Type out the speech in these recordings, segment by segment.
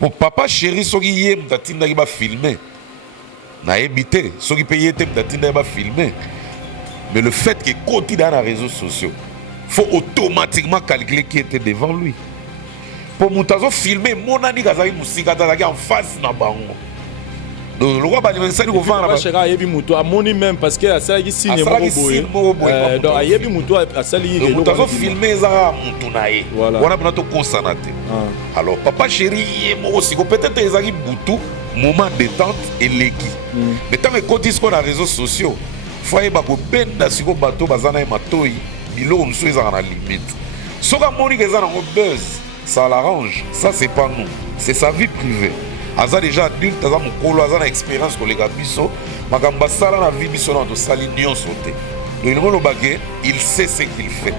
Mon papa chéri, ce qui est, il va filmer. Na évité, ce qui paye, il va filmer. Mais le fait qu'il continue dans les réseaux sociaux, il faut automatiquement calculer qui était devant lui. Pour Moutazo filmer, mon ami Kazaki Moussika en face na bango. Donc le roi Balimensa il va là. Chéra yebi Moutou amoni même parce que ça qui signe moko boy. Donc yebi Moutou asali le Moutazo filmer ça Moutou naé. Voilà. On a besoin de consanate. Alors papa chéri moi aussi peut-être ezaki Moutou moment détente et leki. Mais tant que quand ils sont dans les réseaux sociaux, faut y bako benda siko bateau bazana e matoi bilo nso ezana na limite. Soka moni que ça na buzz. Ça l'arrange, ça c'est pas nous, c'est sa vie privée. Aza déjà adulte, aza mukolo, aza na expérience kolega biso, makamba sala na vie biso na to sali nyonso te. Donc il sait ce qu'il fait.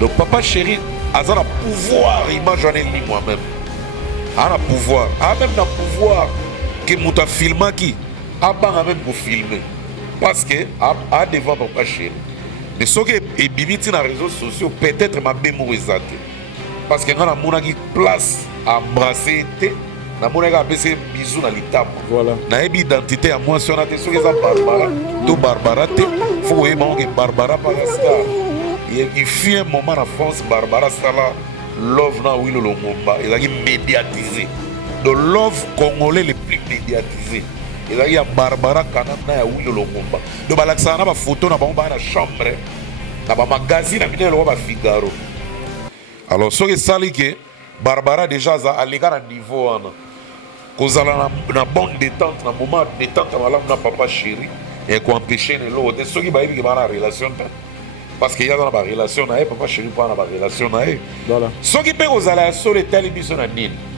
Donc papa chéri, aza na pouvoir imaginer ni moi-même. A na pouvoir, a même na pouvoir que muta filma qui a pas même pour filmer. Parce que a devant papa chéri. Mais ce que et bibiti na réseaux sociaux peut-être ma mémorisate. Parce que quand on a une place à embrasser, on a des bisous dans l'état. Voilà. On a une identité à moi, si on a des choses Barbara, tout Barbara, il faut que Barbara par la star. Il fut un moment en France, Barbara Sala, Love na Willow Lomomba, il a médiatisé. Le Love congolais le plus médiatisé. Il y a Barbara Kanana et Willow Lomomba. Donc, il y a une photo dans la chambre, dans le magazine, dans le Figaro. Alors, ce qui est que Barbara déjà à l'égard à niveau, quand on a une bonne détente, un moment de détente, on a papa chéri, et qu'on empêche l'autre. Ce qui est une relation. Parce qu'il y a une relation, papa chéri pas une relation. Ce qui peut vous aller sur les télévisions,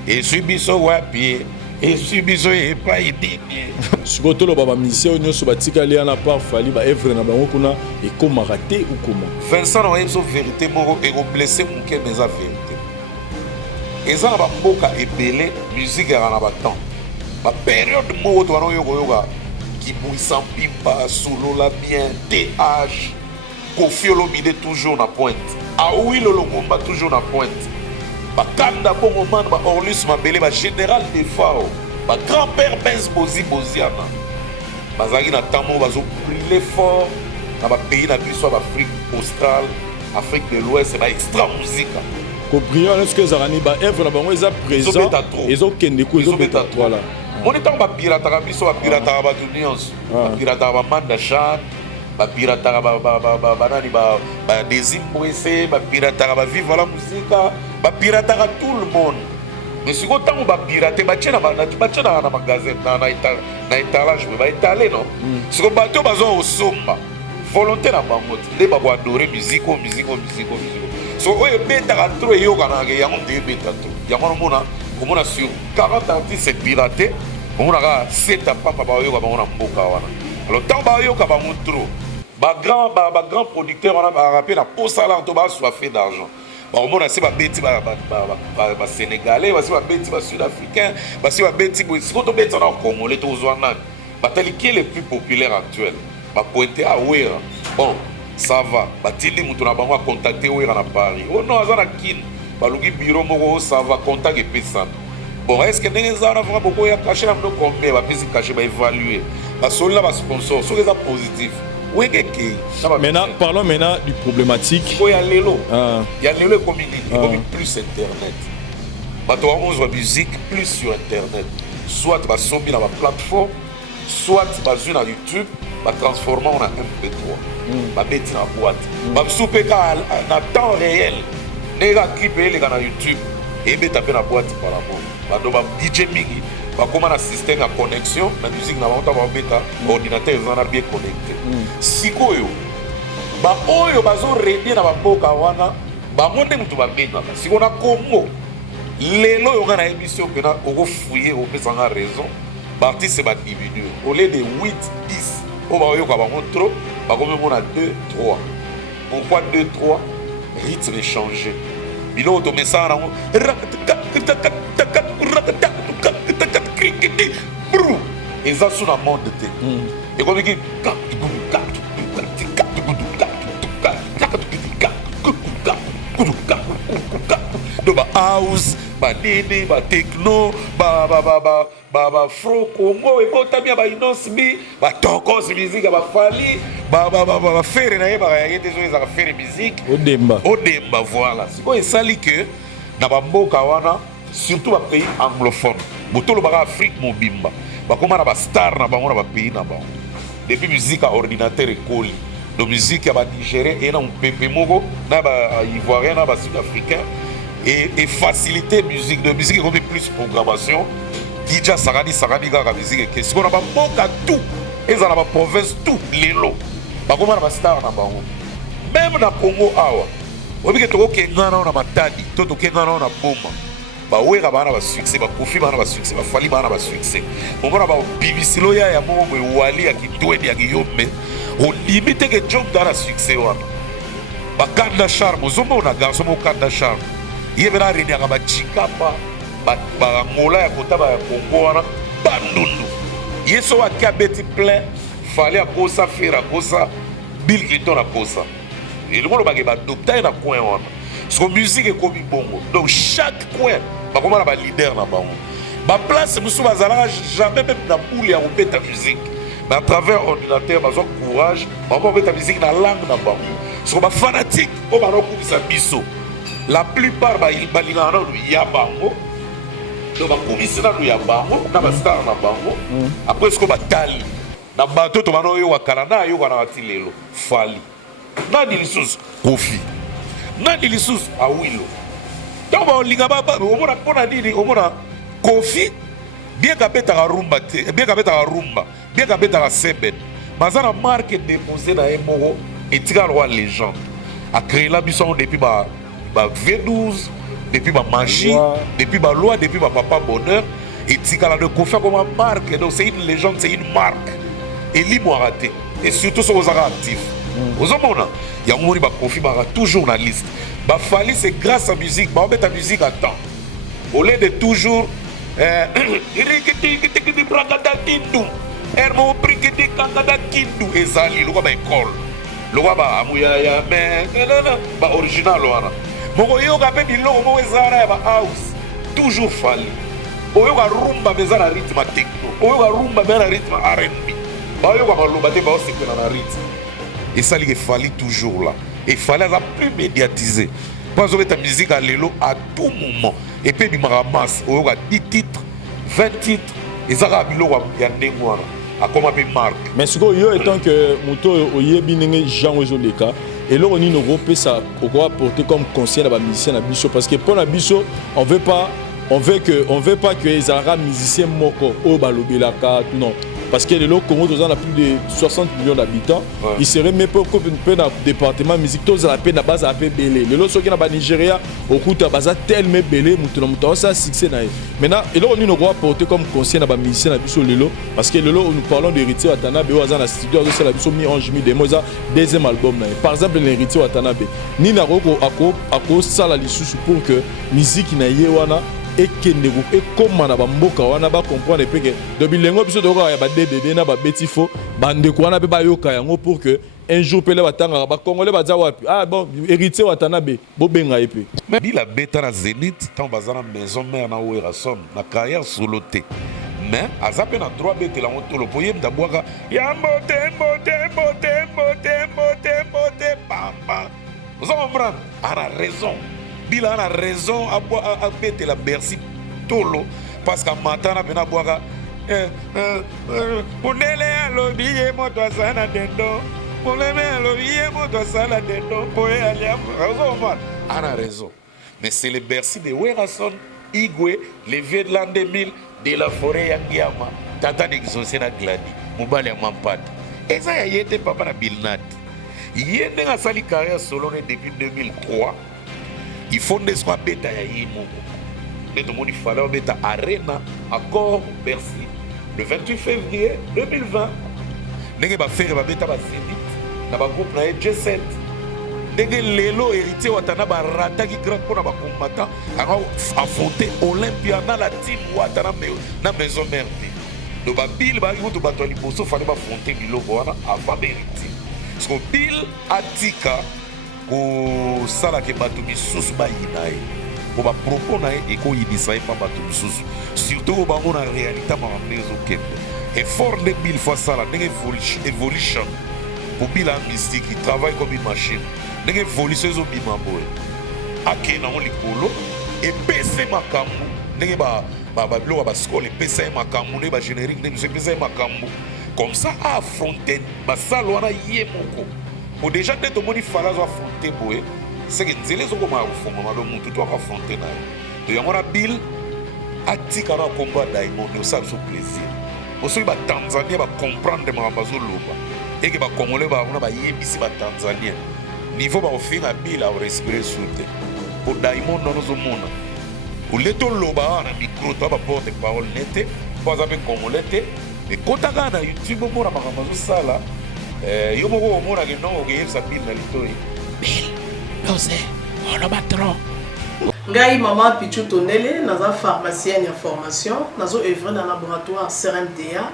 et sur ouais, pied. Et si biso est pas aidé. Si vous avez une mission, vous avez une part fali ba œuvre na bango kuna et comment rater ou comment. Vincent on est vérité moko et blessé mon cœur mais la vérité. Et ça na ba mboka ebele musique ya na ba temps. Ba période moko to wana yoga qui bouissa pimba solo la bien TH Kofi Olomide toujours na pointe. Aoui Lolongomba toujours na pointe. Bakanda Bongo Man, Orlus Mabele, général des Fao, grand-père Benz Bozi Boziana. Bazagi na tamo bazo brûler fort dans le pays na biso Afrique australe, Afrique de l'Ouest, c'est extra musique. Comprenez est-ce que Zarani ba œuvre na bango eza présent. Ils ont kende ko ils ont beta voilà. Mon état ba pirata ka biso ba pirata ba nyonso. Ba pirata ba Manda Chan, ba pirata ba nani ba Desimboese, ba pirata ba Vive la musique. Ba pirata tout le monde. Mais si vous avez un pirate, vous avez un magasin, un étalage, vous avez étalé, non? Si vous avez un somba, volonté na bango, vous avez adoré musique. Si vous avez un trop, vous avez un sur 40 artistes c'est piraté, vous avez 7 ans, vous avez alors, tant que vous avez trop, les grands producteurs, on a rappelé la poste à l'entourage soit fait d'argent. On a ces bêtis sénégalais, les sud-africains, les bêtis congolais, qui est le plus populaire actuel. Pointer à Ouera. Bon, ça va. Batili Moutouna va contacter Ouera à Paris. Oh non, ça n'a qu'une. Balugi bureau, ça va contacter personne. Bon, est-ce que les gens ont beaucoup caché combien va cacher, va évaluer. Parce que là, les sponsors, sont positifs. Maintenant, parlons maintenant du problématique. Il y a l'élo. Il y a l'élo comme plus Internet. On a musique plus sur Internet. Soit tu vas sortir dans la plateforme, soit tu vas sur YouTube, tu vas transformer en MP3. Tu vas mettre dans la boîte. Tu vas souper dans temps réel. Tu vas clipper dans YouTube et tu vas taper dans la boîte par la mort. DJ Migi. Comme un système de connexion, la musique n'a pas ordinateur est bien connecté. Si vous avez réuni dans la boca, si on a Congo, les lois ont une émission qui a fouillé, on peut en raison. Parti c'est individu. Au lieu de 8, 10, on va trop, on a 2, 3. Pourquoi 2, 3? Rythme est changé. Il a automatisé ça. Et ça sous la monde de et comme il house banini batechno bafro congo ebotami ya bainosbi batokos musique ya bafali bafere na ye bakayaki te soki ezaka fere musique odemba voilà sikoyo esali ke na bamboka wana surtout bapays anglophone botolobaka afrique mobimba bakóma na bastar na bango na bapays na bango depuis musique ya ordinateur ekoli do musique ya banigérien eye na mopepe moko na baivoirien na basud-africain et faciliter musique de musique ekomi plus programmation dija sakani kaka musique eke sikoyo na bamboka tout ezala na baprovince tout lelo bakóma na bastar na bango même na congo awa obike tokokenga nao na matadi to tokenga nao na boma bawera bana basuccès bakofi bana basuccès bafali bana basuccès omona babibisilo ya moko ewali ya kitweni ya kiyombe olimi teke jok dana succès wana bakanda charme ozomona garso mokanda charme ye bena areniaka bacikapa bangola ya kotaba ya kongo wana bandundu ye so aki abeti plein fale akosa fere akosa bill clinton akosa elongo lobake badokta ye na coin wana soko musique ekomi bongo donc chaque coin bakoma na balider na bango baplace mosusu bazalaka jamais même na boule ya kobeta musique mais à travers ordinateur bazwa courage bakoma kobeta musique na langue na bango soko bafanatique oyo banaokubisa biso la plupart balingaka nano ya bango donc bakumisi nano ya bango na bastar na bango après soko batali na bato to banaoyoka kala na ayokanaka ti lelo fali nani lisusu kofi nani lisusu awilo donc baolinga omona mpona nini omona kofi bien kabetaka rumba te bien kabetaka rumba bien kabetaka seben baza na marque dépose na ye moko etika loa légende akréela biso yango depuis ba V12 depuis bamagie depuis baloi depuis bapapa bonheur etikala de kofi akoma marque donc c'est une légende c'est une marque elimwaka te et surtout soki ozaka actif ozomona yango moni bakofi baka toujours na liste bafali c'est grâce à musique baobeta musique à temps au lieu de toujours ezali lokwa baekole lokwa baamuyaya me baoriginal wana mokoyoka mpe biloko moko ezala ya bahouse toujours fali oyoka rumba mpe eza na rythme techno oyoka rumba mpe na rythme rnb bayoka maloba te baosepela na rythme esaliki efali toujours là efali aza plus médiatisé mpo azobeta musique ya lelo à tout moment epe ebimaka masse oyoka 10 titres 20 titres ezaka biloko ya ndenge wana akoma mpe marque mais sikoyo yo etant que moto oyebi ndenge genre ezoleka eloko nini okopesa okoapporter comme conseil na bamusicien na biso parce que mpo na biso on veut pas que ezalaka musicien moko oyo balobelaka tout non parce que le Congo a plus de 60 millions d'habitants. Ouais. Il serait même pas dans le département musique, tous à la peine à base à peu belé. Le lot qui est Nigeria, au coup de base tellement belé, mouton ça succès naï. Maintenant, et là on nous doit porter comme conseil à musicien à biso lelo parce que le lot nous parlons d'Héritier Watanabe au hasard la studio de la biso mi ange mi demo ça deuxième album naï. Par exemple l'Héritier Watanabe. Ni na roko ako sala lisusu pour que musique na yewana ekendeko ekoma na bamboka wana bacomprendre mpe ke do bilengo biso tokoka ya baddd na babeti fo bandeko wana mpe bayoka yango pour que un jour mpe le batangaka bakongole baza wapi ah bon héritier Watanabe bobenga ye mpe bila beta na Zénith ntango baza na maison mare na Werason na carrière solo te mais aza mpe na droit betela yango tolo po ye mutu abwaka ya mbote pamba oza comprendre ana raison bila ana raison a bete la Bercy tolo parce que matana pena boaka monele alobi ye moto asana dendo monele alobi ye moto asana dendo poe alia ana raison mais c'est le Bercy de Werason Igwe les vieux de l'an 2000 de la forêt ya Ngiama tata d'exaucer na Gladi mobali ya Mampata eza ya yete papa na Bilnat ye ndenge asali carrière solo depuis 2003 il faut ne soit bêta ya yimo le monde il fallait bêta arena accord Bercy le 28 février 2020 ndenge ba faire ba bêta ba Zénith na ba groupe na G7 ndenge lelo héritier Watanabe rata ki grand pour na ba combattant affronter Olympia na la team Watanabe na maison mère do ba bill ba yuto ba to liboso fallait ba affronter biloko wana avant héritier parce que bill atika kosalaka bato misusu bayina ye po bapropos na ye ekoyebisa ye mpa bato mosusu surtout oyo bango na réalité makambo ndenge ezokende effort nde mille fois sala ndenge évolution kobila ya mystique travail comme une machine ndenge évolution ezobima boye akei nango likolo epese makambo ndenge biloko ya baskole epesa ye makambo ndenge bagénérique nde biso epesa ye makambo comme ça affronte basala wana ye moko po déjà nde tomoni fala azoaffronte boye seke nzela ezokoma ya kofongama lo mutu to akaffronte na ye to yango wana bill atika na kombo ya diamond osala biso plaisir po soki batanzanien bacomprendre makambo azoloba eke bacongolais bangona bayebisi batanzanien niveau bakofinga bill aorespire su te po diamond wana ozomona oleti oloba awa na micro to baporte parole ne te po aza mpe congolais te ekota kaka na youtube omona makambo azosala yo moko omonaka nongo okeyebisa bill na litoi bill lose oloba tro ngai mama Pichu Tondele naza pharmacienne ya formation nazo œuvrer dans laboratoire CRMTA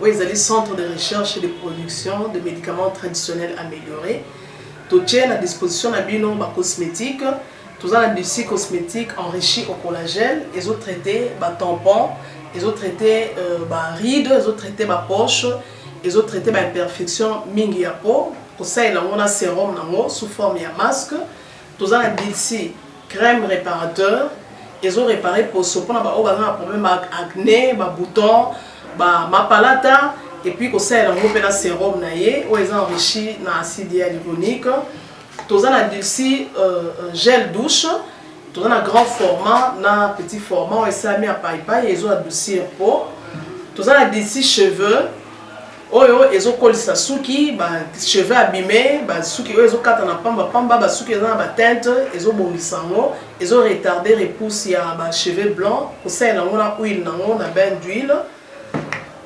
où ils allaient centre de recherche et de production de médicaments traditionnels améliorés tout tient à disposition na bino ba cosmétique tout ça du cosmétique enrichi au collagène ils ont traité ba tampon ils ont traité ba rides ils ont traité ba poche ils ont traité ba imperfection mingi ya peau pour ça il a sérum nango sous forme ya masque tout ça d'ici crème réparateur ils ont réparé pour ce pour un problème acné ba bouton ba mapalata et puis comme ça il a un sérum naie où ils ont enrichi na acide hyaluronique tout ça d'ici gel douche tout ça grand format na petit format et ça mis à paille ils ont adouci peau tout ça d'ici cheveux oyo ezokolisa suki ba cheveux abîmés ba suki oyo ezokata na pamba ba suki eza na ba teinte ezobongisa ngo ezo retarder repousse ya ba cheveux blancs kosa na ngona huile nango na bain d'huile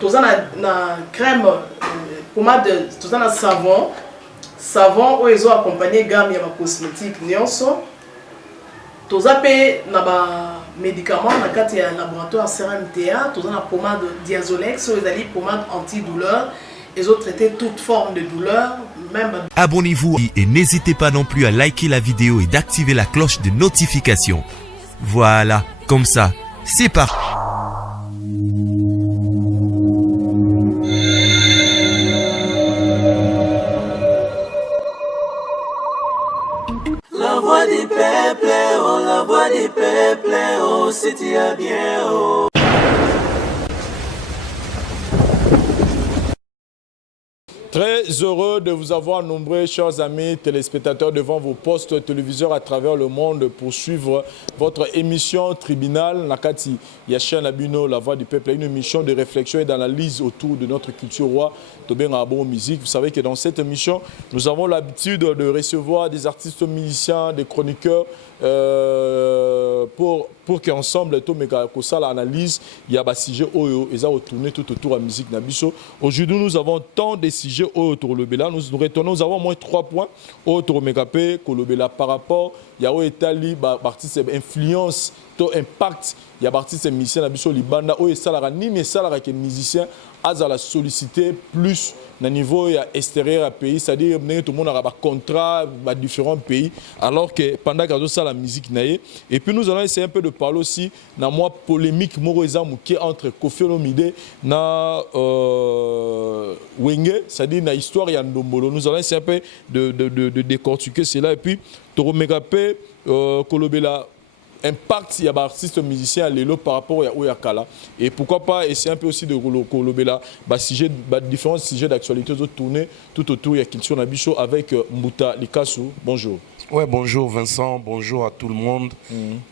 toza na crème pommade toza na savon oyo ezo accompagner gamme ya ba cosmétique nyonso toza pe na ba médicaments na kati ya laboratoire CRMTA toza na pommade Diazolex oyo ezali pommade antidouleur ils ont traité toute forme de douleur même. Abonnez-vous et n'hésitez pas non plus à liker la vidéo et d'activer la cloche de notification. Voilà, comme ça, c'est parti. La voix du peuple, oh la voix du peuple, oh si tu as bien, oh. Très heureux de vous avoir nombreux, chers amis téléspectateurs, devant vos postes téléviseurs à travers le monde pour suivre votre émission Tribunal Nakati Yachin Nabino, La Voix du Peuple, une émission de réflexion et d'analyse autour de notre culture roi, Tobin Arabo Musique. Vous savez que dans cette émission, nous avons l'habitude de recevoir des artistes musiciens, des chroniqueurs, pour qu'ensemble, l'analyse, il y a des sujets qui ont tourné tout autour de la musique Nabiso. Aujourd'hui, nous avons tant de sujets autour de Lobela. Nous retournons, nous avons au moins 3 points autour de Megapé, Kolobela par rapport, il y a Etali, partie de influence, impact, il y a partie de musiciens Nabiso Libanda, où il y a ni message que musiciens à la solliciter plus au niveau extérieur à pays, c'est-à-dire que tout le monde a un contrat dans différents pays, alors que pendant que ça la musique naïe. Et puis nous allons essayer un peu de parler aussi dans moi polémique qui entre Kofi Olomide et Wenge, c'est-à-dire dans l'histoire de Ndombolo. Nous allons essayer un peu de décortiquer cela et puis Toro Megapé, Kolobela. Impact, il y a des artistes musiciens à l'élo par rapport à Oyakala. Et pourquoi pas essayer un peu aussi de Kolobela, différents sujets d'actualité de tourner tout autour de la culture Nabicho avec Mbuta Likasu. Bonjour. Ouais, bonjour Vincent, bonjour à tout le monde.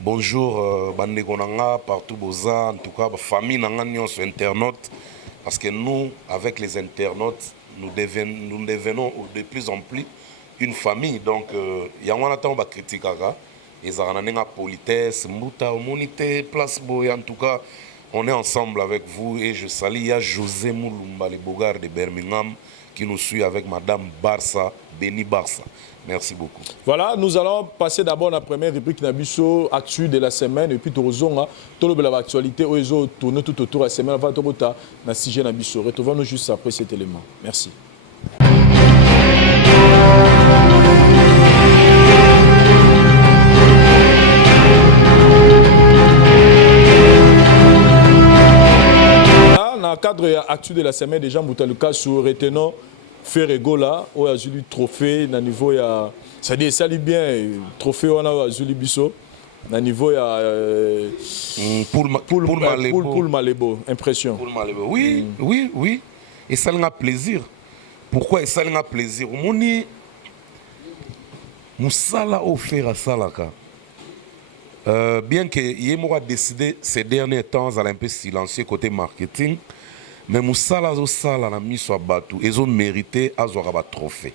Bonjour Bandegonanga, partout Boza, en tout cas, famille Nanga sur internautes. Parce que nous, avec les internautes, nous devenons de plus en plus une famille. Donc, il y a un critique. Ils ont une politesse, Mbuta, monité, place boy. En tout cas, on est ensemble avec vous et je salue. Il y a José Moulumba, le Bogar de Birmingham, qui nous suit avec Madame Barça, Béni Barça. Merci beaucoup. Voilà, nous allons passer d'abord la première rubrique Nabiso, Actu de la semaine, et puis Torozonga, tout le l'actualité, où ils ont tourné tout autour de la semaine, avant de na sujet Nabiso. Retrouvons-nous juste après cet élément. Merci. le cadre actuel de la semaine, déjà, Moutaluka, sur retenant Ferregola, où il y a eu trophée, au niveau, c'est-à-dire, ça lit bien, trophée, on a eu Bisso, au niveau, il y a. Pour Malébo, impression. Pour Malébo, oui, oui. Et ça a plaisir. Pourquoi ça a plaisir? Moni, Moussala offert à Salaka. Bien que Yémo a décidé ces derniers temps à un peu silencieux côté marketing, mais Moussala Sala n'a mis sur Batou, ils ont mérité à avoir un trophée.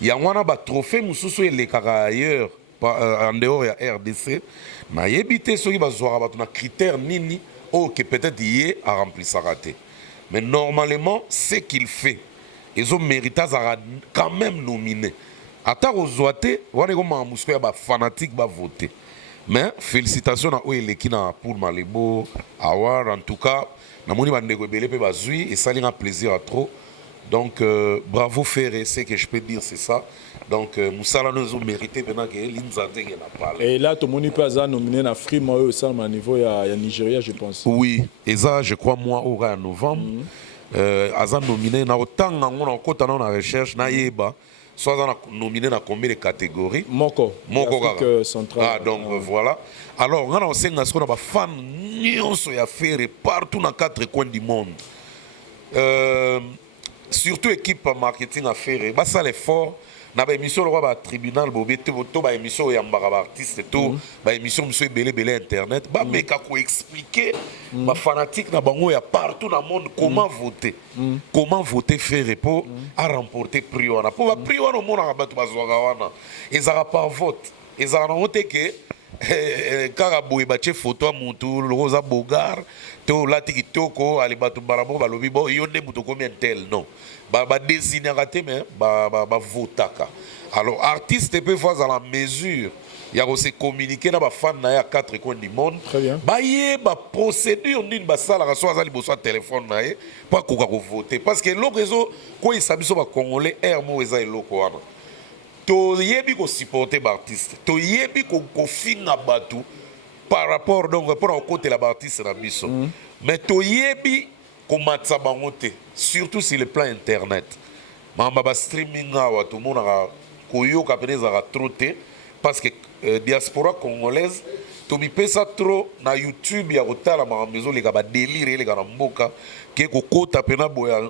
Il y a un trophée, Moussou est les ailleurs, en dehors de la RDC, mais il y a évité ceux qui vont avoir un critère nini, ou que peut-être y est à remplir sa raté. Mais normalement, ce qu'il fait, ils ont mérité à quand même nominer. Ata ozoate wana ko mamusko ya ba fanatique ba voter. Mais félicitations à Oeleki na pour Malébo Awar en tout cas na moni ba ndeko belé pe bazui et ça lui a plaisir à trop. Donc bravo Ferré, c'est que je peux dire c'est ça. Donc Moussala nous a mérité maintenant que Linzate qui a parlé. Et là tout moni pas a nominé na Frima au salma niveau ya Nigeria je pense. Oui, et ça je crois moi au novembre. Azan nominé na autant on a côté na recherche na yeba. Soit nominé dans combien de catégories? Moko centrale. Ah, donc voilà. Alors, on a aussi des fans qui faire partout dans 4 coins du monde. Surtout l'équipe marketing à faire. Ça l'effort. Dans l'émission, le roi tribunal, l'émission artiste, l'émission monsieur belé internet, mais kako expliquer ma fanatique na bango ya partout dans le monde comment voter. Comment voter faire pour à remporter prix wana. Pour prix wana au monde na batu bazwaka wana. Ezara par vote. Ezara noté que kaka boye bache photo mutu loza bogar to lati kitoko ali batu barabo balobi bo yonde mutu combien tel non. Ba désigner raté mais ba votaka. Alors artiste peut faire à la mesure il y a aussi communiqué na ba fan na ya 4 coins du monde. Très bien. Ba yé ba procédure d'une ba sala so azali bo so téléphone na ye pas ko voter parce que le réseau ko isabiso ba congolais air mo eza eloko wana. To yebi ko supporter ba artiste. To yebi ko finga batu par rapport donc pour côté la artiste na biso. Mais to yebi ko matsa bangote surtout sur le plan internet. Mamba ba streaming awa tout monde a koyo kapeza ra trotter parce que diaspora congolaise to mi pesa trop na YouTube ya kotala ma maison les gars délire les gars mboka ke ko kota pena boya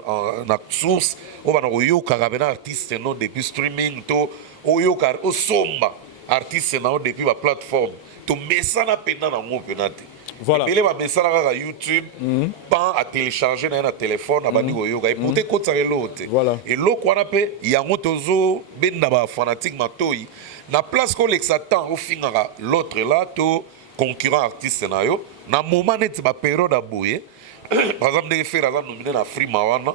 na source o bana koyo kapena artiste no depuis streaming to oyo kar o somba artiste na depuis ba plateforme to mesana pena na mo penate. Voilà. Il va mettre à YouTube, pas à télécharger dans un téléphone, à bani yoga. Et pour te côté l'autre. Voilà. Et l'autre qu'on appelle, il y a un autre ben d'aba fanatique matoi. La place qu'on l'exattend au final l'autre là, to concurrent artiste na yo. Na moment net ba période à bouiller. Par exemple, des faits à nominer na Free Mawana.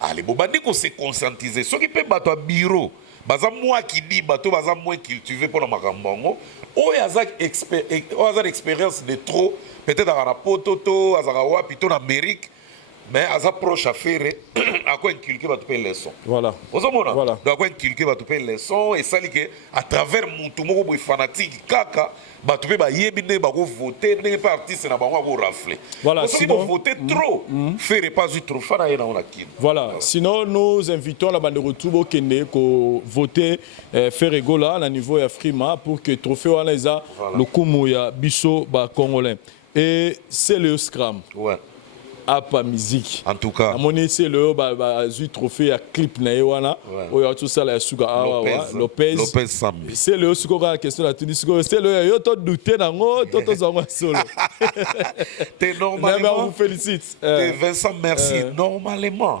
Allez, bon bandi qu'on s'est conscientisé. Ce qui peut battre un bureau. Baza moi qui dit bateau baza moi cultivé pour la makambango. O yazak expérience de trop. Peut-être à la pototo, à la wapito en Amérique, mais à sa proche affaire, à quoi inculquer va te payer les leçons. Voilà. Voilà. Donc à quoi inculquer va te payer les leçons et ça dit que à travers mon tout monde fanatique kaka, va te payer yébine va voter, n'est pas artiste na ba va rafler. Voilà. Sinon voter trop, faire pas du trop fana et on a qui. Voilà. Sinon nous invitons la bande de retour au Kenya pour voter Ferregola à niveau ya Frima pour que trophée wana eza le kumu ya biso ba congolais. Et c'est le scrum. Ouais. Apa musique. En tout cas. À mon c'est le trophée à clip na wana. Ouais. Tout ça la suka Lopez Sam. C'est le suka la question la Tunisie. C'est le yo to douter na ngo to zango solo. T'es normalement. On vous félicite. Vincent merci. Normalement.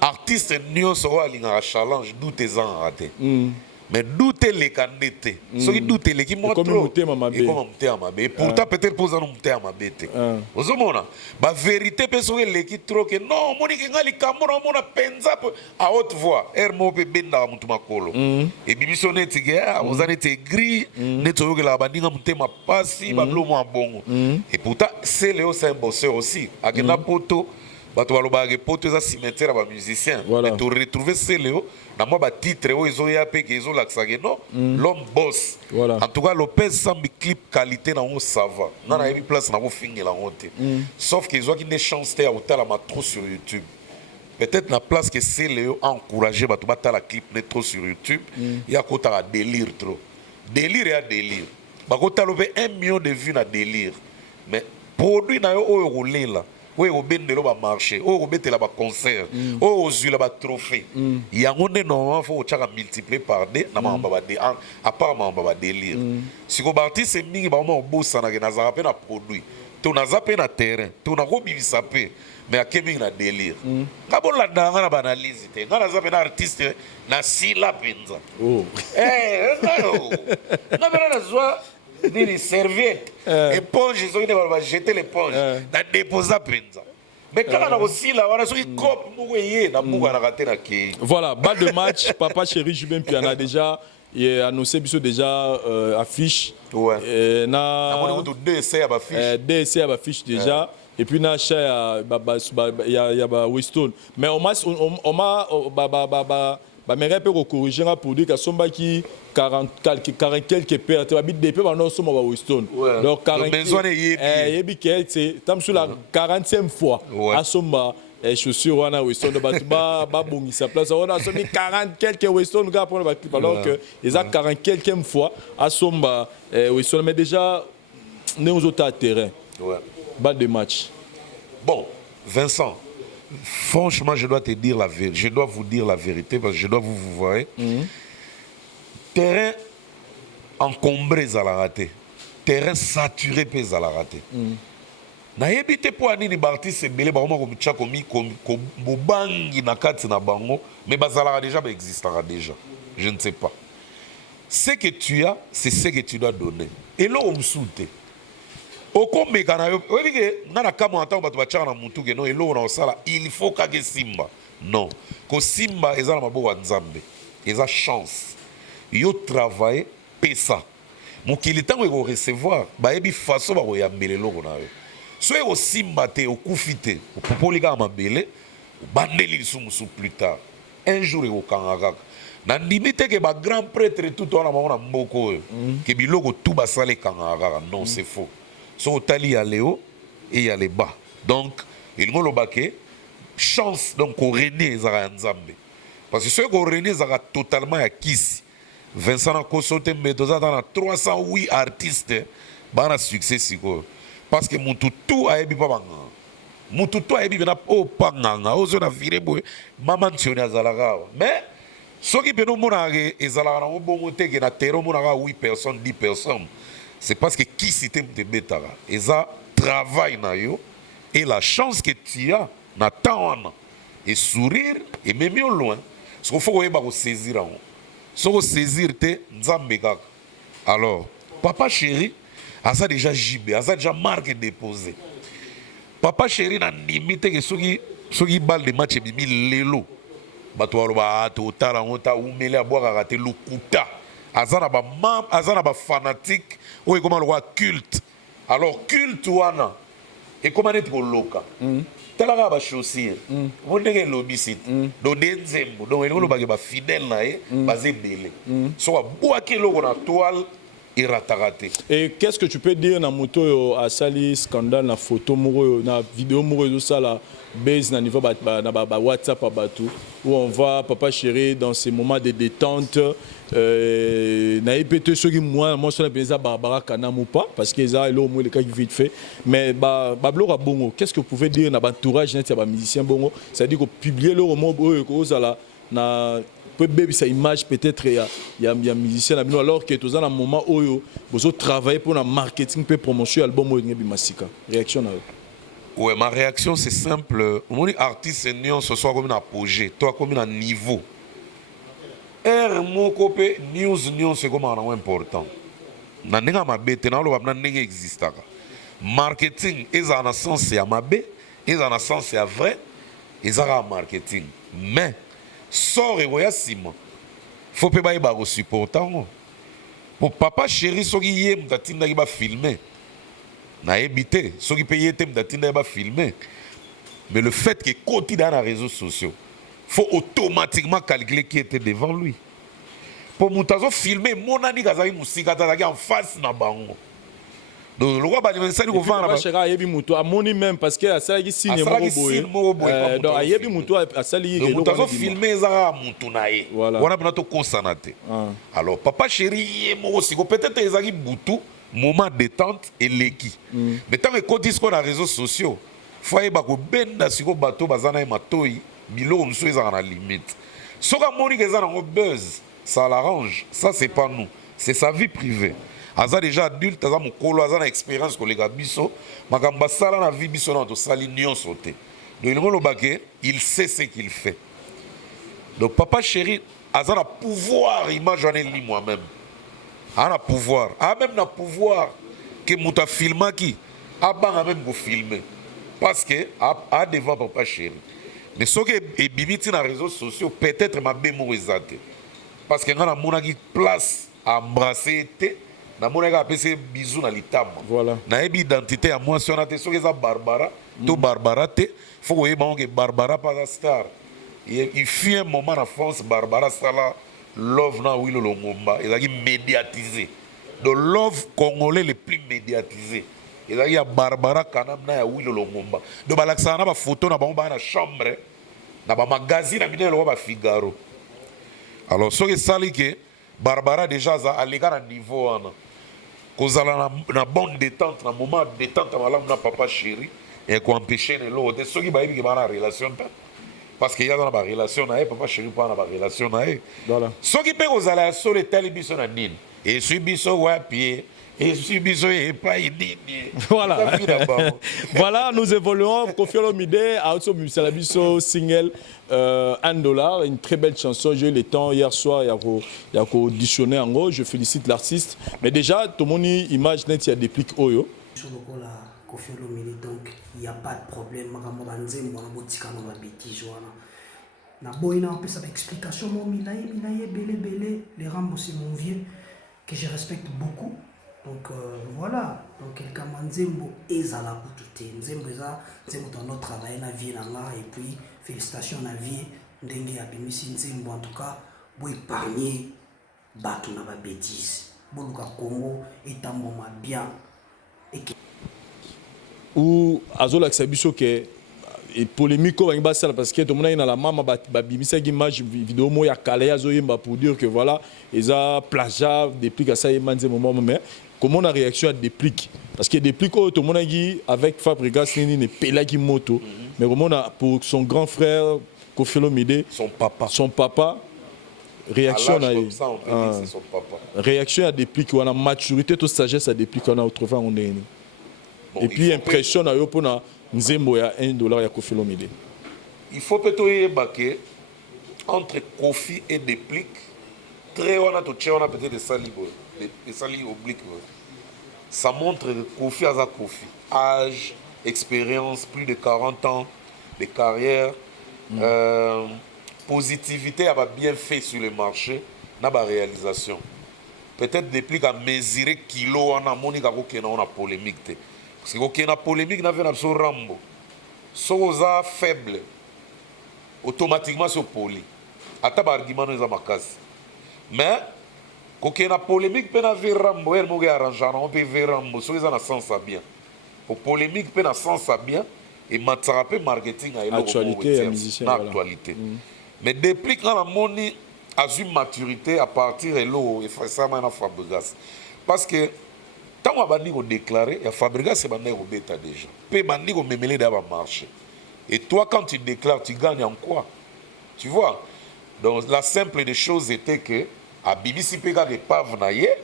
Artiste nyoso alinga challenge doute en raté. Mais douter les candidats, ceux qui doutent les qui montrent trop, et pourtant peut-être pour ça nous monter à ma bête. Vous avez la vérité personne les qui trop que non, Monique ngali kamora mona penza à haute voix, ermo pe benda mutu makolo. Et bibiso netige, vous en êtes gris, neto que la bandinga monter ma passi, bablo mo bongo. Et pourtant c'est le symbole aussi, akena poto bato balobaka po toza cimetière ya bamusicien Voilà. mais toretrouve seleo na mwa batitre oyo ezoya mpe ke ezolakisaka no l'homme boss. Voilà. En tout cas Lopez sambi clip qualité nango sava nga nayebi place nango fingela yango te sauf que ezwaki nde chance te ya kotalama trop sur YouTube. Peut-être na place que seleo encouragé bato batala clip ne trop sur YouTube ya kotaka délire trop délire ya délire bakotala mpe 1 million de vues na délire mais produit na yo oyo kolela oyo kobendela bamarché oyo kobetela baconcert oyo kozwila batrophée yango nde normalement fo kotyaka multiplier par deux na makambo à part makambo ya badélire siko baartiste mingi bakoma kobosanaka nazala mpe na produit to naza mpe na terrain to nakobimisa mpe mais ake mingi na délire nga bolandaka nga na baanalyse te nga naza mpe na artiste na sila mpenza nga mpe na nazwa nini serviette éponge soki nde bajete l'éponge na déposa mpenza mais kaka na kosila wana soki cope moko eye na bukanaka te na kei. Voilà, bas de match, Papa Chéri Jubin Piana déjà annoncé biso déjà affiche. Ouais. Na deux essais à affiche. Deux essais à affiche déjà. Et puis na chat il y a Weston. Mais on mais un peu corriger pour dire que somba qui 40 quelques pertes ba bit depuis maintenant somba ba Weston. Donc 40 yebi c'est tam sur la 45e fois à somba chaussures wana Weston ba bongisa place on a somi 40 quelques Weston gars pour le clip alors que ils a 40 quelques fois à somba Weston mais déjà nous autres terrain. Ouais. Balle de match. Bon, Vincent, franchement, je dois te dire la vérité. Je dois vous dire la vérité parce que je dois vous voir. Terrain encombré à la raté. Terrain saturé pèse à la raté. Nayebi te po anini bartiste belé ba ko mutcha komi ko bobangi na kati na bango mais bazala déjà ba existera déjà. Je ne sais pas. Ce que tu as, c'est ce que tu dois donner. Et là on me soute. Okomeka na yo oyebike na kamo ata bato bachaka na mutu ke no elo na osala il faut kage simba non ko simba eza na maboko ya nzambe eza chance yo travailler pesa mokili ntango eko recevoir bayebi faso bakoyambela eloko na yo so eko simba te okufi te opopoli kaka mabele obandeli lisusu plus tard un jour ekokanga kaka na ndimi te ke bagrand prêtre tout wana bango na mboka oyo ke biloko tu basala ekangaka kaka non c'est faux. So tali ya léo et ya les bas. Donc il ngolo baké chance donc au René zara nzambe. Parce que ceux qu'on René zara totalement ya kisi. Vincent na kosote mbedoza dans 308 artistes bana succès siko. Parce que mutu tout a ebi pa banga. Mutu tout a ebi na o panganga. Ozo na vire boy maman tioni azalaka. Mais ceux qui beno mona ezala na bongo te ke na terreau mona 8 personnes 10 personnes. C'est parce que qui c'était de betara et ça travail na yo et la chance que tu as na temps et sourire et même au loin ce qu'il faut que saisir en ce que saisir te nzambe kaka. Alors Papa Chéri a ça déjà jibé a ça déjà marque déposé Papa Chéri na limite que soki balle de match bimi lelo bato ba to tala ngota umele aboka raté lokuta azana ba fanatique ou comment le culte. Alors culte wana et comment être loka talaka ba chaussure vous ndenge lobisite do denzembo donc eloko ba fidèle na e basé belé so boa ke loko na toile et ratarate. Et qu'est-ce que tu peux dire na moto à sali scandale na photo moko na vidéo moko zo sala base na niveau ba WhatsApp abatu où on voit Papa Chéri dans ces moments de détente na ipete soki moi sur la beza Barbara Kanam ou pas parce que ça là au moins le cas vite fait mais ba blora bongo qu'est-ce que vous pouvez dire na entourage net ya ba musicien bongo c'est-à-dire que publier le roman ko sala na peut baby sa image peut-être il y a musicien alors que tous en un moment où vous travaillez pour la marketing pour promotion album ou masika réaction là. Ouais, ma réaction c'est simple. Mon artiste nion ce soit comme un apogée, toi comme un niveau. Mon copé news c'est comme un important. Na nenga mabe na lo ba nenga exista. Marketing est en sens c'est à mabe, est en sens c'est vrai, est en marketing. Mais sort et voya sima. Faut pas ba ba supportant. Pour Papa Chéri soki yé mtatinda ki ba filmer. Na ebité soki payé tem datinda ba filmer. Mais le fait que côté dans les réseaux sociaux, faut automatiquement calculer qui était devant lui. Pour Moutazo filmer, mon ami Kazaki Moussika Tazaki en face na bango. Donc le roi Badi ça lui vend là. Cheka yebi muto amoni même parce que ça qui signe mo boy. Donc yebi muto asali donc Moutazo filmer ça mutu nae. Voilà. On a besoin de consanate. Alors papa chéri mo aussi peut-être ezaki butu moment détente et leki. Mais tant que côté sur les réseaux sociaux, faut y bako benda siko bato bazana e matoi bilo mso ezana na limite. Soka moni que ça na buzz. Ça l'arrange, ça c'est pas nous, c'est sa vie privée. Aza déjà adulte, aza mokolo, aza na expérience kolega biso, makamba sala na vie biso na to sali nyonso te. Donc il sait ce qu'il fait. Donc papa chéri, aza na pouvoir imaginer moi-même. A na pouvoir, a même na pouvoir que muta filma ki, a banga même go filmer. Parce que a devant papa chéri. Mais ce que e bibiti na réseaux sociaux peut-être ma mémorisate. Parce que quand on a une place à embrasser, on a un bisou dans l'itama. Voilà. On a une identité à moi, si on a des choses Barbara, tout Barbara, il faut que Barbara pas la star. Il fut un moment en France, Barbara Sala, love na Willow Longomba, il a médiatisé. Le love congolais le plus médiatisé. Il a Barbara Kanam na Willow Longomba. Donc, il y a une photo dans la chambre, dans le magazine, dans le Figaro. Alors, ce que ça que Barbara déjà à l'égard à niveau, qu'on a une bonne détente, un moment de détente, na papa chéri, et qu'on empêche l'autre. Ce qui va être une relation, parce qu'il y a une relation, papa chéri pas une relation. Voilà. Ce qui peut vous aller sur les télévisions, et sur biso ouais pied. Et si biso est pas idée. Voilà. Voilà, nous évoluons. Kofi Olomide a aussi mis la biso single $1, une très belle chanson. J'ai eu le temps hier soir, il y a auditionné en haut. Je félicite l'artiste. Mais déjà, tout le monde image net, il y a des plics Oyo. Sur le coup, là, Kofi Olomide, donc il n'y a pas de problème. Je vais vous dire na boina on peut ça explication mon minaye belé les rambos c'est mon vieux que je respecte beaucoup. Donc voilà, donc quelqu'un m'a nzembo ezala kututé nzembo eza nzembo dans notre travail na vie là et puis félicitations na vie ndenge ya bimisi nzembo en tout cas bo épargner bato na ba bêtises boluka Congo etamboma bien et ou azola biso ke et polémique parce que tout le monde est dans la maman bimisa image vidéo mo ya kale azoyemba pour dire que voilà eza plagiat déplique à ça emanze moment mais comment la réaction à déplique parce que déplique tout le monde dit avec Fabrigas ne pelaki moto mais comment pour son grand frère Kofi Olomide son papa réaction à son papa réaction à déplique ou à la maturité toute sagesse à déplique on a autrefois on est et puis impression à yo pona nzembo ya $1 ya Kofi Olomide. Il faut peut-être que entre Kofi et déplique très on a peut-être des sali obliques. Ça montre que Kofi a Kofi âge, expérience, plus de 40 ans de carrière, positivité a bien fait sur le marché, n'a pas réalisation. Peut-être déplique à mesurer kilo on a monika ko on a polémique. Parce que la polémique n'a pas de Rambo. Si vous êtes faible, automatiquement c'est poli. Ata ba argument nous ma casse. Mais quand la polémique peut avoir Rambo, elle m'a arrangé, on peut voir Rambo, si vous avez sens à bien. Pour polémique peut avoir sens à bien et matarape marketing à actualité musicien actualité. Mais depuis quand la monnaie a une maturité à partir de l'eau et ça m'a Fabregas. Parce que tant qu'on a déclaré, il y a Fabregas c'est au bêta déjà. Puis bandi ko memele d'abord marché. Et toi quand tu déclares, tu gagnes en quoi? Tu vois? Donc la simple des choses était que à BBC PK que pave naie,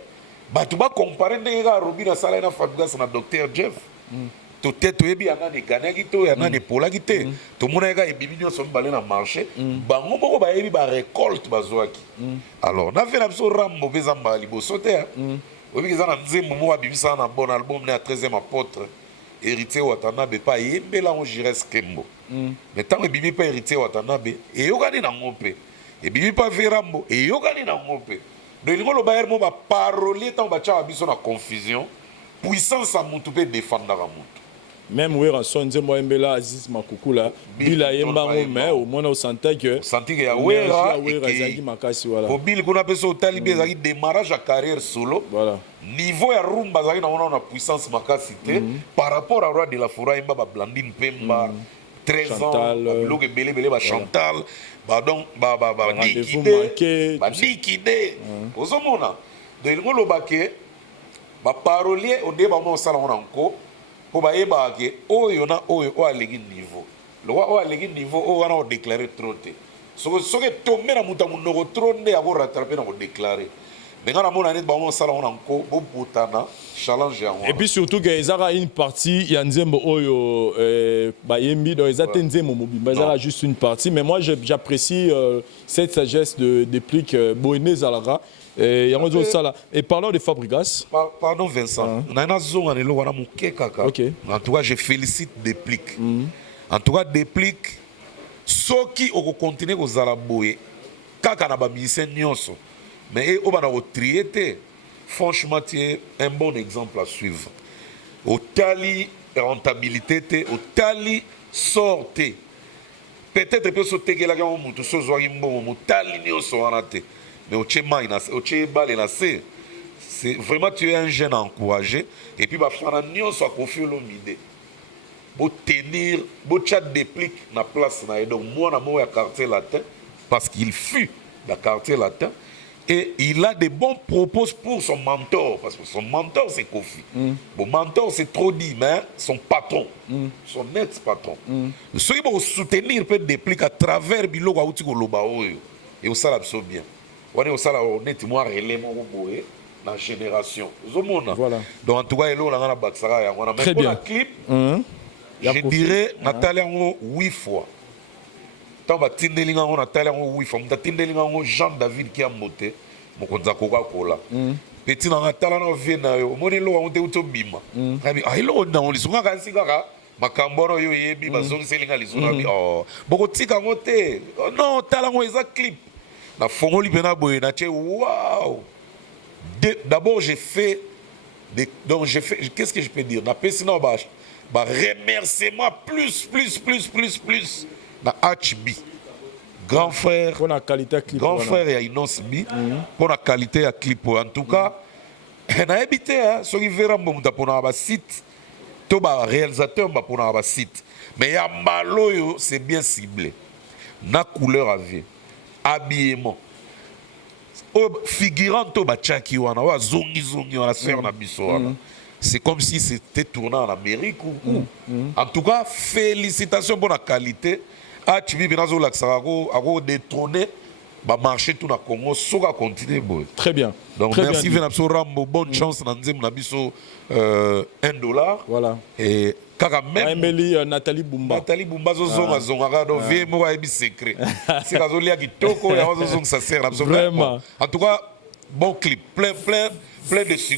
bah tu vas comparer n'enga Robina Sala na Fabregas na Dr Jeff. Peut-être ebi yana ne gagner kito yana ne pola kité. Tout le monde a et bibi nyonso balé na marché. Bango moko ba ebi ba récolte bazwaki. Alors na fait na biso Rambo bezamba liboso te. Oui, ils ont dit que moi, j'ai un bon album, le 13e apôtre, héritier Watanabe, pas Yembela, on dirait Skembo. Mais tant que Bibi pas héritier Watanabe, et yo gani na ngopé. Et Bibi pas Verambo, et yo gani na ngopé. Donc, il y a un parolier, tant que tu as une confusion, puissance à Moutou peut défendre la Moutou. même wera son nzembo embela Aziz Makukula bila yembango mais au moins on sentait que sentir que ya wera ezaki makasi voilà ko bil kuna peso otali bi ezaki démarrage à carrière solo voilà niveau ya rumba ezaki na puissance makasi te par rapport à Roi de la Forêt imba ba Blandine Pemba 13 ans bloque belé ba Chantal ba donc ba Nikide ozomona de ngolo baké ba parolier o débat mo sala on encore pour bayeba ke oyo na oyo o alegi niveau le o alegi niveau o wana o déclarer trop te soki tombe na muta munoko trop nde ako rattraper na ko déclarer mais ngana mona net ba mo sala on encore bo botana challenge yango et puis surtout que ezaka une partie ya nzembo oyo bayembi donc ezate nzembo mobimba ezaka juste une partie mais moi j'apprécie cette sagesse de déplique boine zalaka et parlons de Fabregas. Pardon Vincent. En tout cas, je félicite Déplique. En tout cas, Déplique, ceux qui ont continué aux Araboués, kaka na ba musicien nyonso. Mais au bana au triété, franchement, c'est un bon exemple à suivre. Au tali rentabilité, au tali sorté. Peut-être que sauter que la gamme mutu so zo ngimbo mu tali nyonso anate. Mais c'est vraiment tu es un jeune encouragé et puis il soit confié l'idée pour tenir pour chat déplique na place na donc moi na moi quartier latin parce qu'il fut dans quartier latin et il a des bons propos pour son mentor parce que son mentor c'est Kofi. Bon mentor c'est trop dit mais son patron son ex-patron ceux qui vont soutenir peut déplique à travers biloko auti ko loba oyo et au ça l'absorbe bien. On est au salaire honnête, moi, la génération. Voilà. Donc, en tout cas, on a un très bien. Clip, je dirais, Nathalie, 8 fois. Tant que Tindeling, on a Nathalie, 8 fois. Tindeling, Jean-David qui a monté, mon Coca-Cola. Petit, on a Nathalie, on vient, on est là, on est au Bima. Ah, il est là, on est là, makamboro yo yebi bazongi selinga lisuna bi oh boko tika ngote non tala ngo eza clip na fongoli pena boye na che waouh d'abord j'ai fait donc j'ai fait qu'est-ce que je peux dire na pesina ba remerciement plus na HB grand frère pour la qualité clip grand frère ya Inos B pour la qualité ya clip en tout cas na habité hein so qui verra mo mutapona ba site to ba réalisateur ba pona ba site mais ya maloyo c'est bien ciblé na couleur à vie habillement au figurant to ba chaki wana wa zongi wana sœur na biso wana c'est comme si c'était tourné en Amérique ou en tout cas félicitations pour la qualité HB binazo laksako ako détrôner ba marché tout na Congo soka continuer boy très bien donc très merci bien. Venapso Rambo bonne chance na nzem na biso $1 voilà et kaka même Nathalie Bumba zo zonga do vie mo ba secret c'est kazo lia kitoko ya zo zonga ça sert vraiment en tout cas bon clip plein de succès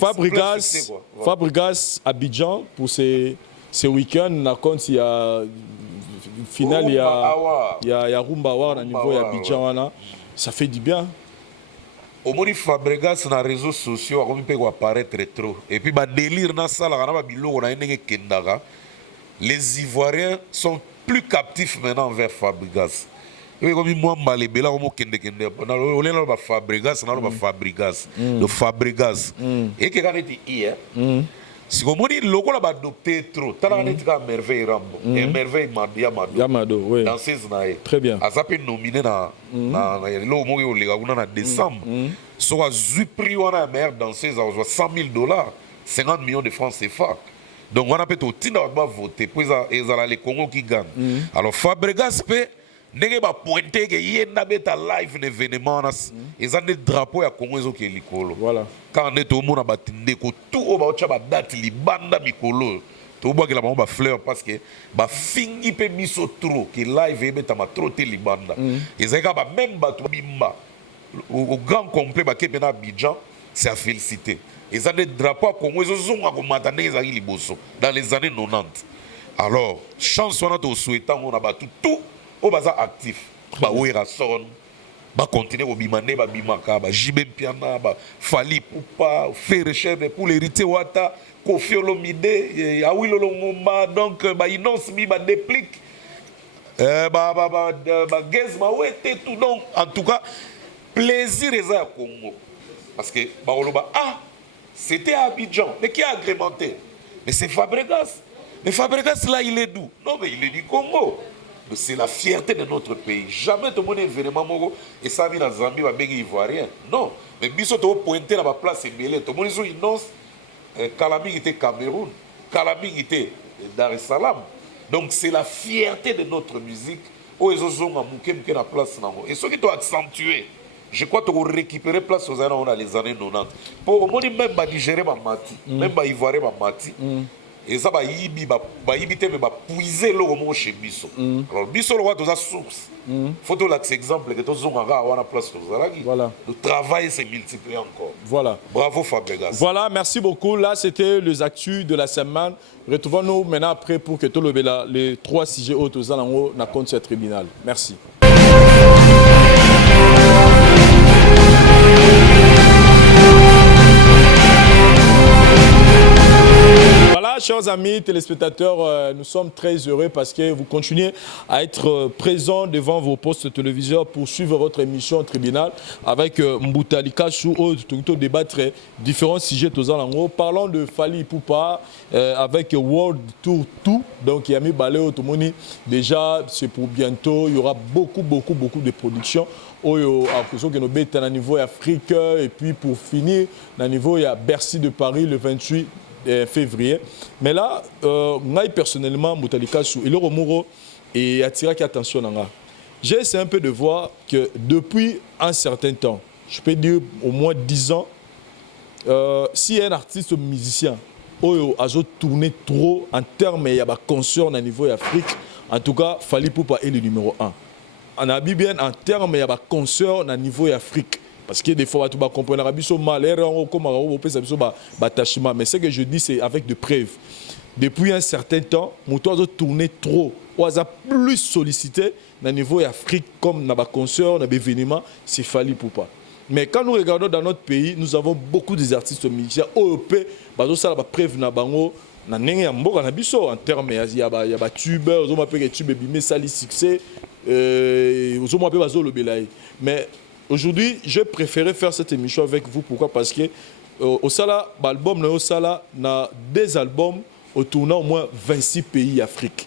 Fabregas Abidjan pour ce week-end na compte il y a final il y a Rumba Award à niveau Abidjan wana ça fait du bien. Au moni Fabregas na réseaux sociaux a commis pour apparaître trop et puis ba délire na sala kana ba biloko na ndenge kendaka les Ivoiriens sont plus captifs maintenant envers Fabregas et comme moi malebela comme kende na olena ba Fabregas na ba Fabregas le Fabregas et que quand était hier si vous voulez, le logo l'a adopté trop. T'as la merveille Rambo, merveille Yamado, oui. Dans ces années. Très bien. A ça peut nominer na l'homo les gars na décembre. Soit prix on a meilleure danseuse à $100,000, 50 millions de francs CFA. Donc on a peut-être au titre de voter pour les Congo qui gagnent. Alors Fabregas peut nenge ba pointer que yenda beta live l'événement ils ont des drapeaux ya Congo ezo ke likolo voilà quand on est au monde batinde ko tout o ba ocha ba date libanda mikolo to bo ke la ba fleur parce que ba fingi pe miso trop que live beta ma trop te libanda ils ont ba même ba to bimba au grand complet ba ke pena Abidjan c'est à féliciter ils ont des drapeaux Congo ezo zonga ko matane ezali liboso dans les années 90 alors chance on a to souhaitant on a ba tout au bazar actif ba wera son ba continuer au bimane ba bimaka ba jibe piana ba Fally Ipupa faire recherche pour l'héritier Wata Koffi Olomide Awilo Longomba donc ba Inonce mi ba déplique ba Gez ma wete tout donc en tout cas plaisir eza ya Congo parce que ba oloba ah c'était à Abidjan mais qui a agrémenté mais c'est Fabregas mais Fabregas là il est d'où non mais il est du Congo. C'est la fierté de notre pays. Jamais tout le monde est événement et ça vient dans Zambie, va bien ivoirien. Non, mais biso to pointer dans la place et mêlé. Tout le monde ils innocent. Kalami était Cameroun, Kalami était Dar es Salaam. Donc c'est la fierté de notre musique. Oh ils ont mouké la place nango. Et ceux qui t'ont accentué, je crois qu'ils ont récupéré place aux années dans les années 90. Pour au moins même ba Nigérien ba mati, même ba ivoirien ba mati. Et ça va éviter mais va puiser le roman chez Bisso. Alors Bisso le roi de sa source. Faut que l'axe exemple que tous on a à la place de Zalagi. Voilà. Le travail s'est multiplié encore. Voilà. Bravo Fabregas. Voilà, merci beaucoup. Là, c'était les actus de la semaine. Retrouvons-nous maintenant après pour que tout les 3 sujets autres aux alentours na compte ce tribunal. Merci. Voilà, chers amis téléspectateurs, nous sommes très heureux parce que vous continuez à être présents devant vos postes téléviseurs pour suivre votre émission tribunal avec Mbouta Likassou, où débattre différents sujets aux alentours. Parlons de Fally Ipupa avec World Tour 2. Donc, il y a mis Baléo Tomoni. Déjà, c'est pour bientôt. Il y aura beaucoup de productions. Au niveau africain et puis pour finir, au niveau il y a Bercy de Paris le 28 février. Mais là, moi personnellement, Moutalikassou, il est au Mouro et attiré attention. J'ai essayé un peu de voir que depuis un certain temps, je peux dire au moins 10 ans, si un artiste ou musicien a tourné trop en termes de concert au niveau d'Afrique, en tout cas, Fally Ipupa est le numéro 1. On a bien en termes de concert au niveau d'Afrique. Parce que des fois, tu vas comprendre mais ce que je dis, c'est avec de preuves. Depuis un certain temps, Moutois a tourné trop. On a plus sollicité au niveau d'Afrique comme dans les concerts, dans les événements, c'est Fally Ipupa. Mais quand nous regardons dans notre pays, nous avons beaucoup d'artistes musiciens OEP, ça va preuve na bango na ndenge ya mboka na biso en termes ya ba tube, ozo m'appelle tube bimé sali succès, ozo m'appelle bazo lobelai. Mais aujourd'hui, j'ai préféré faire cette émission avec vous. Pourquoi? Parce que au Sala, l'album au Sala, na des albums au tournant au moins 26 pays Afrique.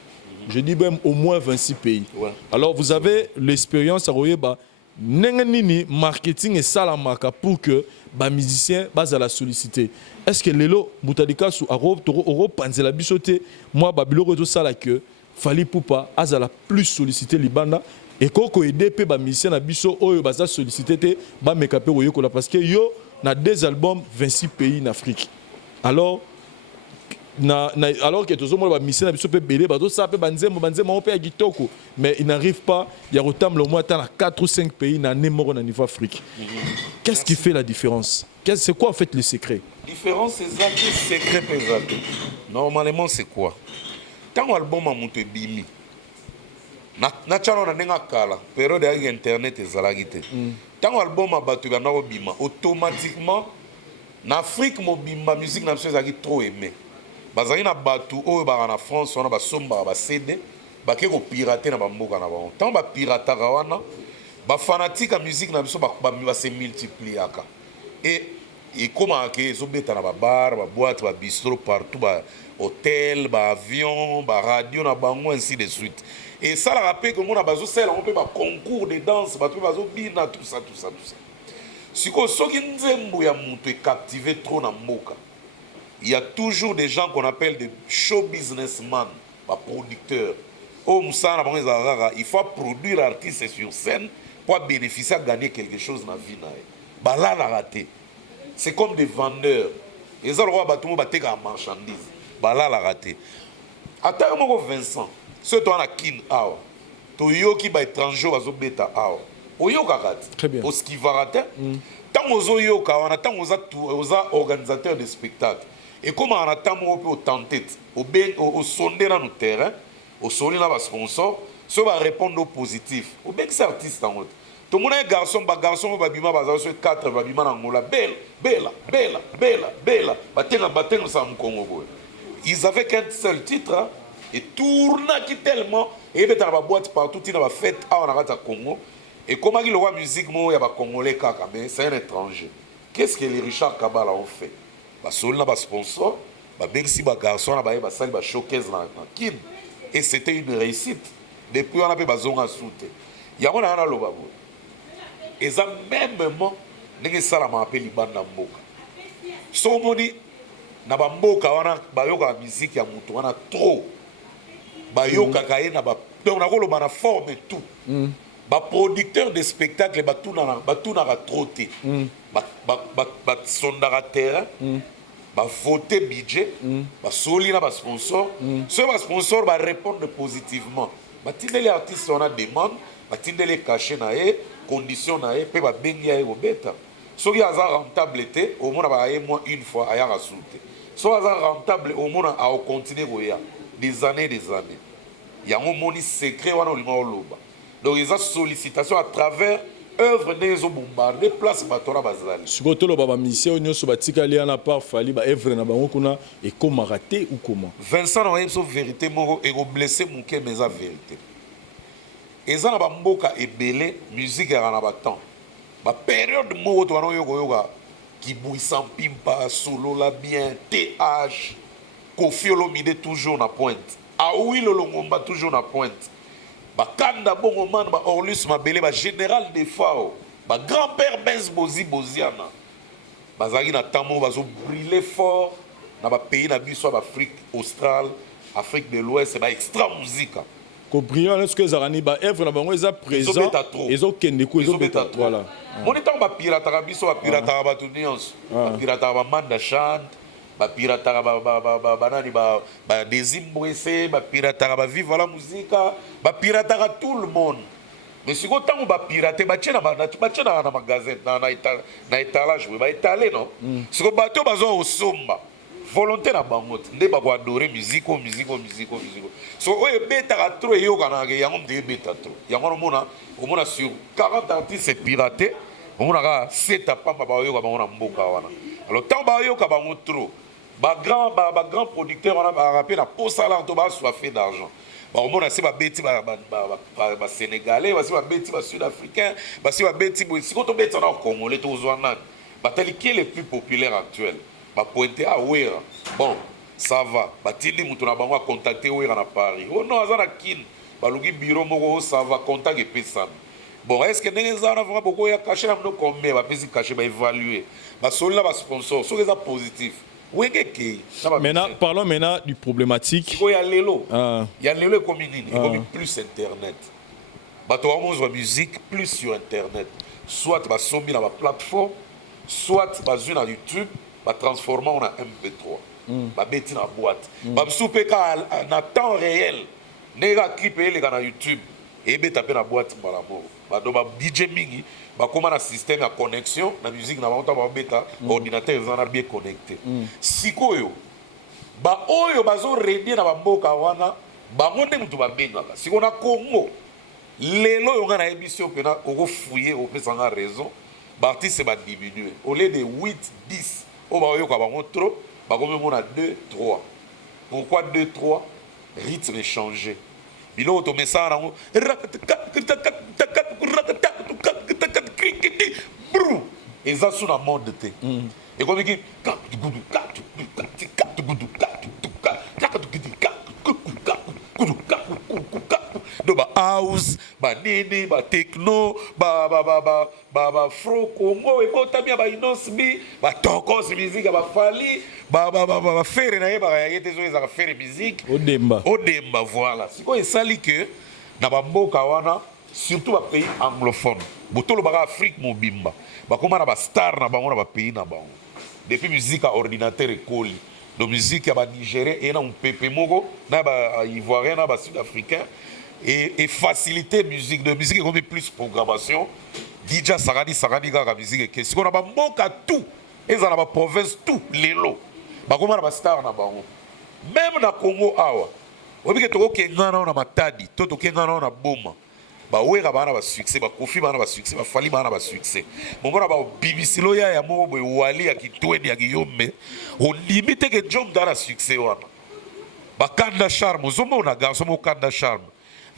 Je dis même au moins 26 pays. Ouais. Alors vous avez l'expérience à Royeba, nengani marketing et salamaka pour que les musiciens base à la solliciter. Est-ce que Lelo Moutalikassou Europe panzela bisoté moi babilo reto sala que Fally Ipupa azala plus solliciter libanda et koko aider pe ba musicien na biso oyo baza solliciter te ba mekape oyokola parce que yo na des albums 26 pays en Afrique. Alors alors que tous les musiciens na biso pe belé bazo sa pe banzembo on pe ya kitoko mais il n'arrive pas il y a autant le moins dans 4 ou 5 pays na nemoro na niveau Afrique. Qu'est-ce qui fait la différence? C'est quoi en fait le secret? La différence c'est ça, le secret pesant. Normalement c'est quoi? Tant album a monté bimi. Na chano na nenga kala période avec internet ezalagite. Tant album a battu na bima automatiquement na Afrique mo bima musique na biso ezaki trop aimé. Bazali na batu oyo ba na France on a ba somba ba CD ba ke ko pirater na ba mboka na ba. Tant ba pirataka wana ba fanatique a musique na biso ba se multipliaka. Et comment que zo beta na ba bar, ba boîte, ba bistrot partout, ba hôtel, ba avion, ba radio na bango ainsi de suite. Et ça la rappelle que mon a bazo sel on peut ba concours de danse, ba tout bazo bina tout ça. Siko soki nzembo ya mutu est captivé trop na mboka. Il y a toujours des gens qu'on appelle des show businessmen, ba producteurs. Oh moussa na bango ezara, il faut produire l'artiste sur scène pour bénéficier à gagner quelque chose dans la vie na. Ba là la raté. C'est comme des vendeurs. Les autres rois tout le monde en marchandise. Bah là la raté. Attends moi Vincent. Ce toi na kin awa. To yo qui ba étranger va zo beta awa. Oyo kakat. Très bien. Au ski va rater. Tant ozo yo ka on attend aux organisateurs de spectacles. Et comment on attend moi au tenter au sonder dans le terrain, au sonder dans le sponsor, ça va répondre au positif. Au bien que c'est artiste en route. tout le monde est garçon, babima, bazazo 4, babima na ngola, bella, batenga sa mkongo. Ils avaient qu'un seul titre, hein, et tourna qui tellement, et ils dans la boîte partout, ils ont fait à Congo. Et comment il y a musique, il y a Congolais, mais c'est un étranger. Qu'est-ce que les Richard Kabala ont fait? Ils ont sponsor, ils ont garçon, ils ont showcase dans Kin. Et c'était une réussite. Depuis, on a fait bazonga soute. Il y a un loba. Et ça, même moment, les salama appellent Libanda Mboka. So moni, na bamboka wana bayoka musique ya mutu wana trop. Bayoka kaye na ba donc na kolo bana forme tout. Ba producteur de spectacle batuna ka troté. Ba sondara terrain. Ba voter budget. Ba soli na ba sponsor. Ce ba sponsor ba répondre positivement. Ba tindeli artiste on a demande, ba tindeli caché na e, condition na e pe ba bengi ya e beta. So qui a rentable été, au moins moins une fois à Yarasulte. Soit rentable, au moins à continuer des années. Il y a un moni secret ou un loba. Donc ils ont sollicitation à travers œuvre des bombardés place batora bazali. Surtout le baba mission on so batika li na part fali ba œuvre na bango kuna et comment raté ou comment. Vincent na yebso vérité moko et blessé mon cœur mais la vérité. Eza na bamboka ebele musique ya na batant. La période où tu as qui bouille sans pimpa, solo la bien, TH, Kofi Olomide toujours na pointe. Aoui Lolongomba toujours na pointe. Kanda Bongoman, Orlus Mabele, général de Fao, grand-père Benz Boziana. Bazari na tamo bazo briller fort dans les pays na biso Afrique australe, Afrique de l'Ouest, c'est extra musique. Comprenons est-ce que Zarani ba œuvre na bango eza présent ils ont kendeko ils ont beta voilà mon étant ba pirate biso ba pirate ba tunions ba pirate ba manda chante ba pirate ba nani ba Desimbwese ba pirate ba vive la musique ba pirate tout le monde mais si ko tango ba pirate ba tchena na magasin na étalage ba étaler non si ko bato bazo osomba volonté na bango nde ba ko adorer musique so oye beta trop yo kana ke yango de beta trop yango mona sur 40 artistes c'est piraté mona ka 7 pamba ba yo ka bango mboka wana alors tant ba yo ka bango trop ba grand producteur wana ba rappel na posala to ba soifé d'argent ba mona c'est ba beti ba sénégalais ba beti ba sud-africain ba beti bo si ko to beta na congolais to zwana ba tali qui est le plus populaire actuel. Ba pointer à Ouera. Bon, ça va. Ba tili mutu na bango a contacter Ouera na Paris. Oh non, azana kin. Ba lugi bureau moko ça va contact et pesam. Bon, est-ce que nenga zana vraiment beaucoup ya caché na no combien ba pesi caché ba évaluer. Ba sola ba sponsor, so ça positif. Maintenant, parlons maintenant du problématique. Il y a l'élo. Il y a l'élo comme il plus internet. Ba to la musique plus sur internet. Soit ba sombi na ba plateforme, soit ba sur YouTube. Transformer en MP3. Ba beti na boîte. Ba soupe ka na temps réel. Nega clip ele na YouTube. Et be taper na boîte malamo. Ba do ba DJ mingi, ba comment na système à connexion, na musique na ba beta ordinateur zana bien connecté. Sikoyo. Ba oyo bazo redi na ba mboka wana, ba ngonde mutu ba benga. Siko na Congo. Lelo yo na émission pena oko fouiller au pesanga raison. Ba artiste ba diminuer. Au lieu de 8 10 on va trop, on a 2, 3. Pourquoi 2, 3? Rythme est changé. Il autre message et ça sous la mode de thé. Et comme il dit ba house, ba nini, ba techno, ba fro Congo, et ba tamia ba inosbi, ba tokos musique, ba fali, ba faire na ba yete zo za faire musique. Odemba, voilà. C'est quoi ça li que na ba mboka wana, surtout ba pays anglophone. Botolo ba Afrique mobimba. Ba koma na ba star na bango na ba pays na bango. Depuis musique à ordinateur et colis. De musique à ba Nigérien et na un pépé moko, na ba ivoirien, na ba sud-africain. Et faciliter musique de musique comme plus programmation DJ Sarani ga musique que si on a ba mboka tout et dans la province tout lelo ba koma na ba star na bango même na Congo awa obi ke to ke ngana na matadi to ke ngana na boma bawera bana ba succès bakofi bana ba succès bafali bana ba succès momona ba bibisilo ya moko boye wali ya kitweni ya giyombe on limite ke jom dana succès wana bakanda charme ozomona garçon mo kanda charme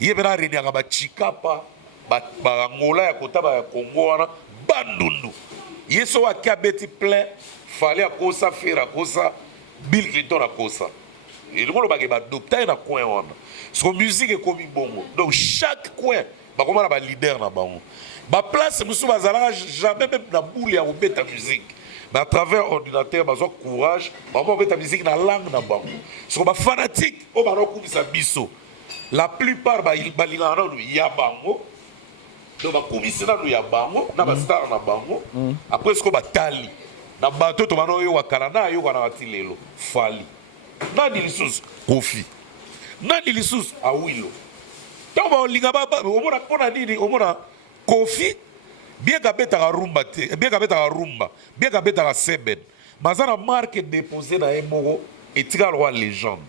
yebena reniaka bachikapa bangola ya kota ba Congo wana bandundu yeso akia beti plein fallait akosa faire akosa Bill Clinton akosa et le monde ba docteur na coin wana son musique est comme bongo donc chaque coin ba comment ba leader na bango ba place musu bazala jamais même na boule ya obeta musique mais à travers ordinateur bazo courage ba obeta musique na langue na bango so ba fanatique o ba rokumisa biso la plupart ba lingana no ya bango donc bakomisi nanu ya bango na bastar na bango après ce que batali na bato to bano yo wakala na yo kana batilelo fali nani lisusu Kofi nani lisusu Awilo donc balinga baba omona pona nini omona Kofi bien ka beta rumba te bien ka beta rumba bien ka beta seben mazana marque déposé na emoro etika roi légende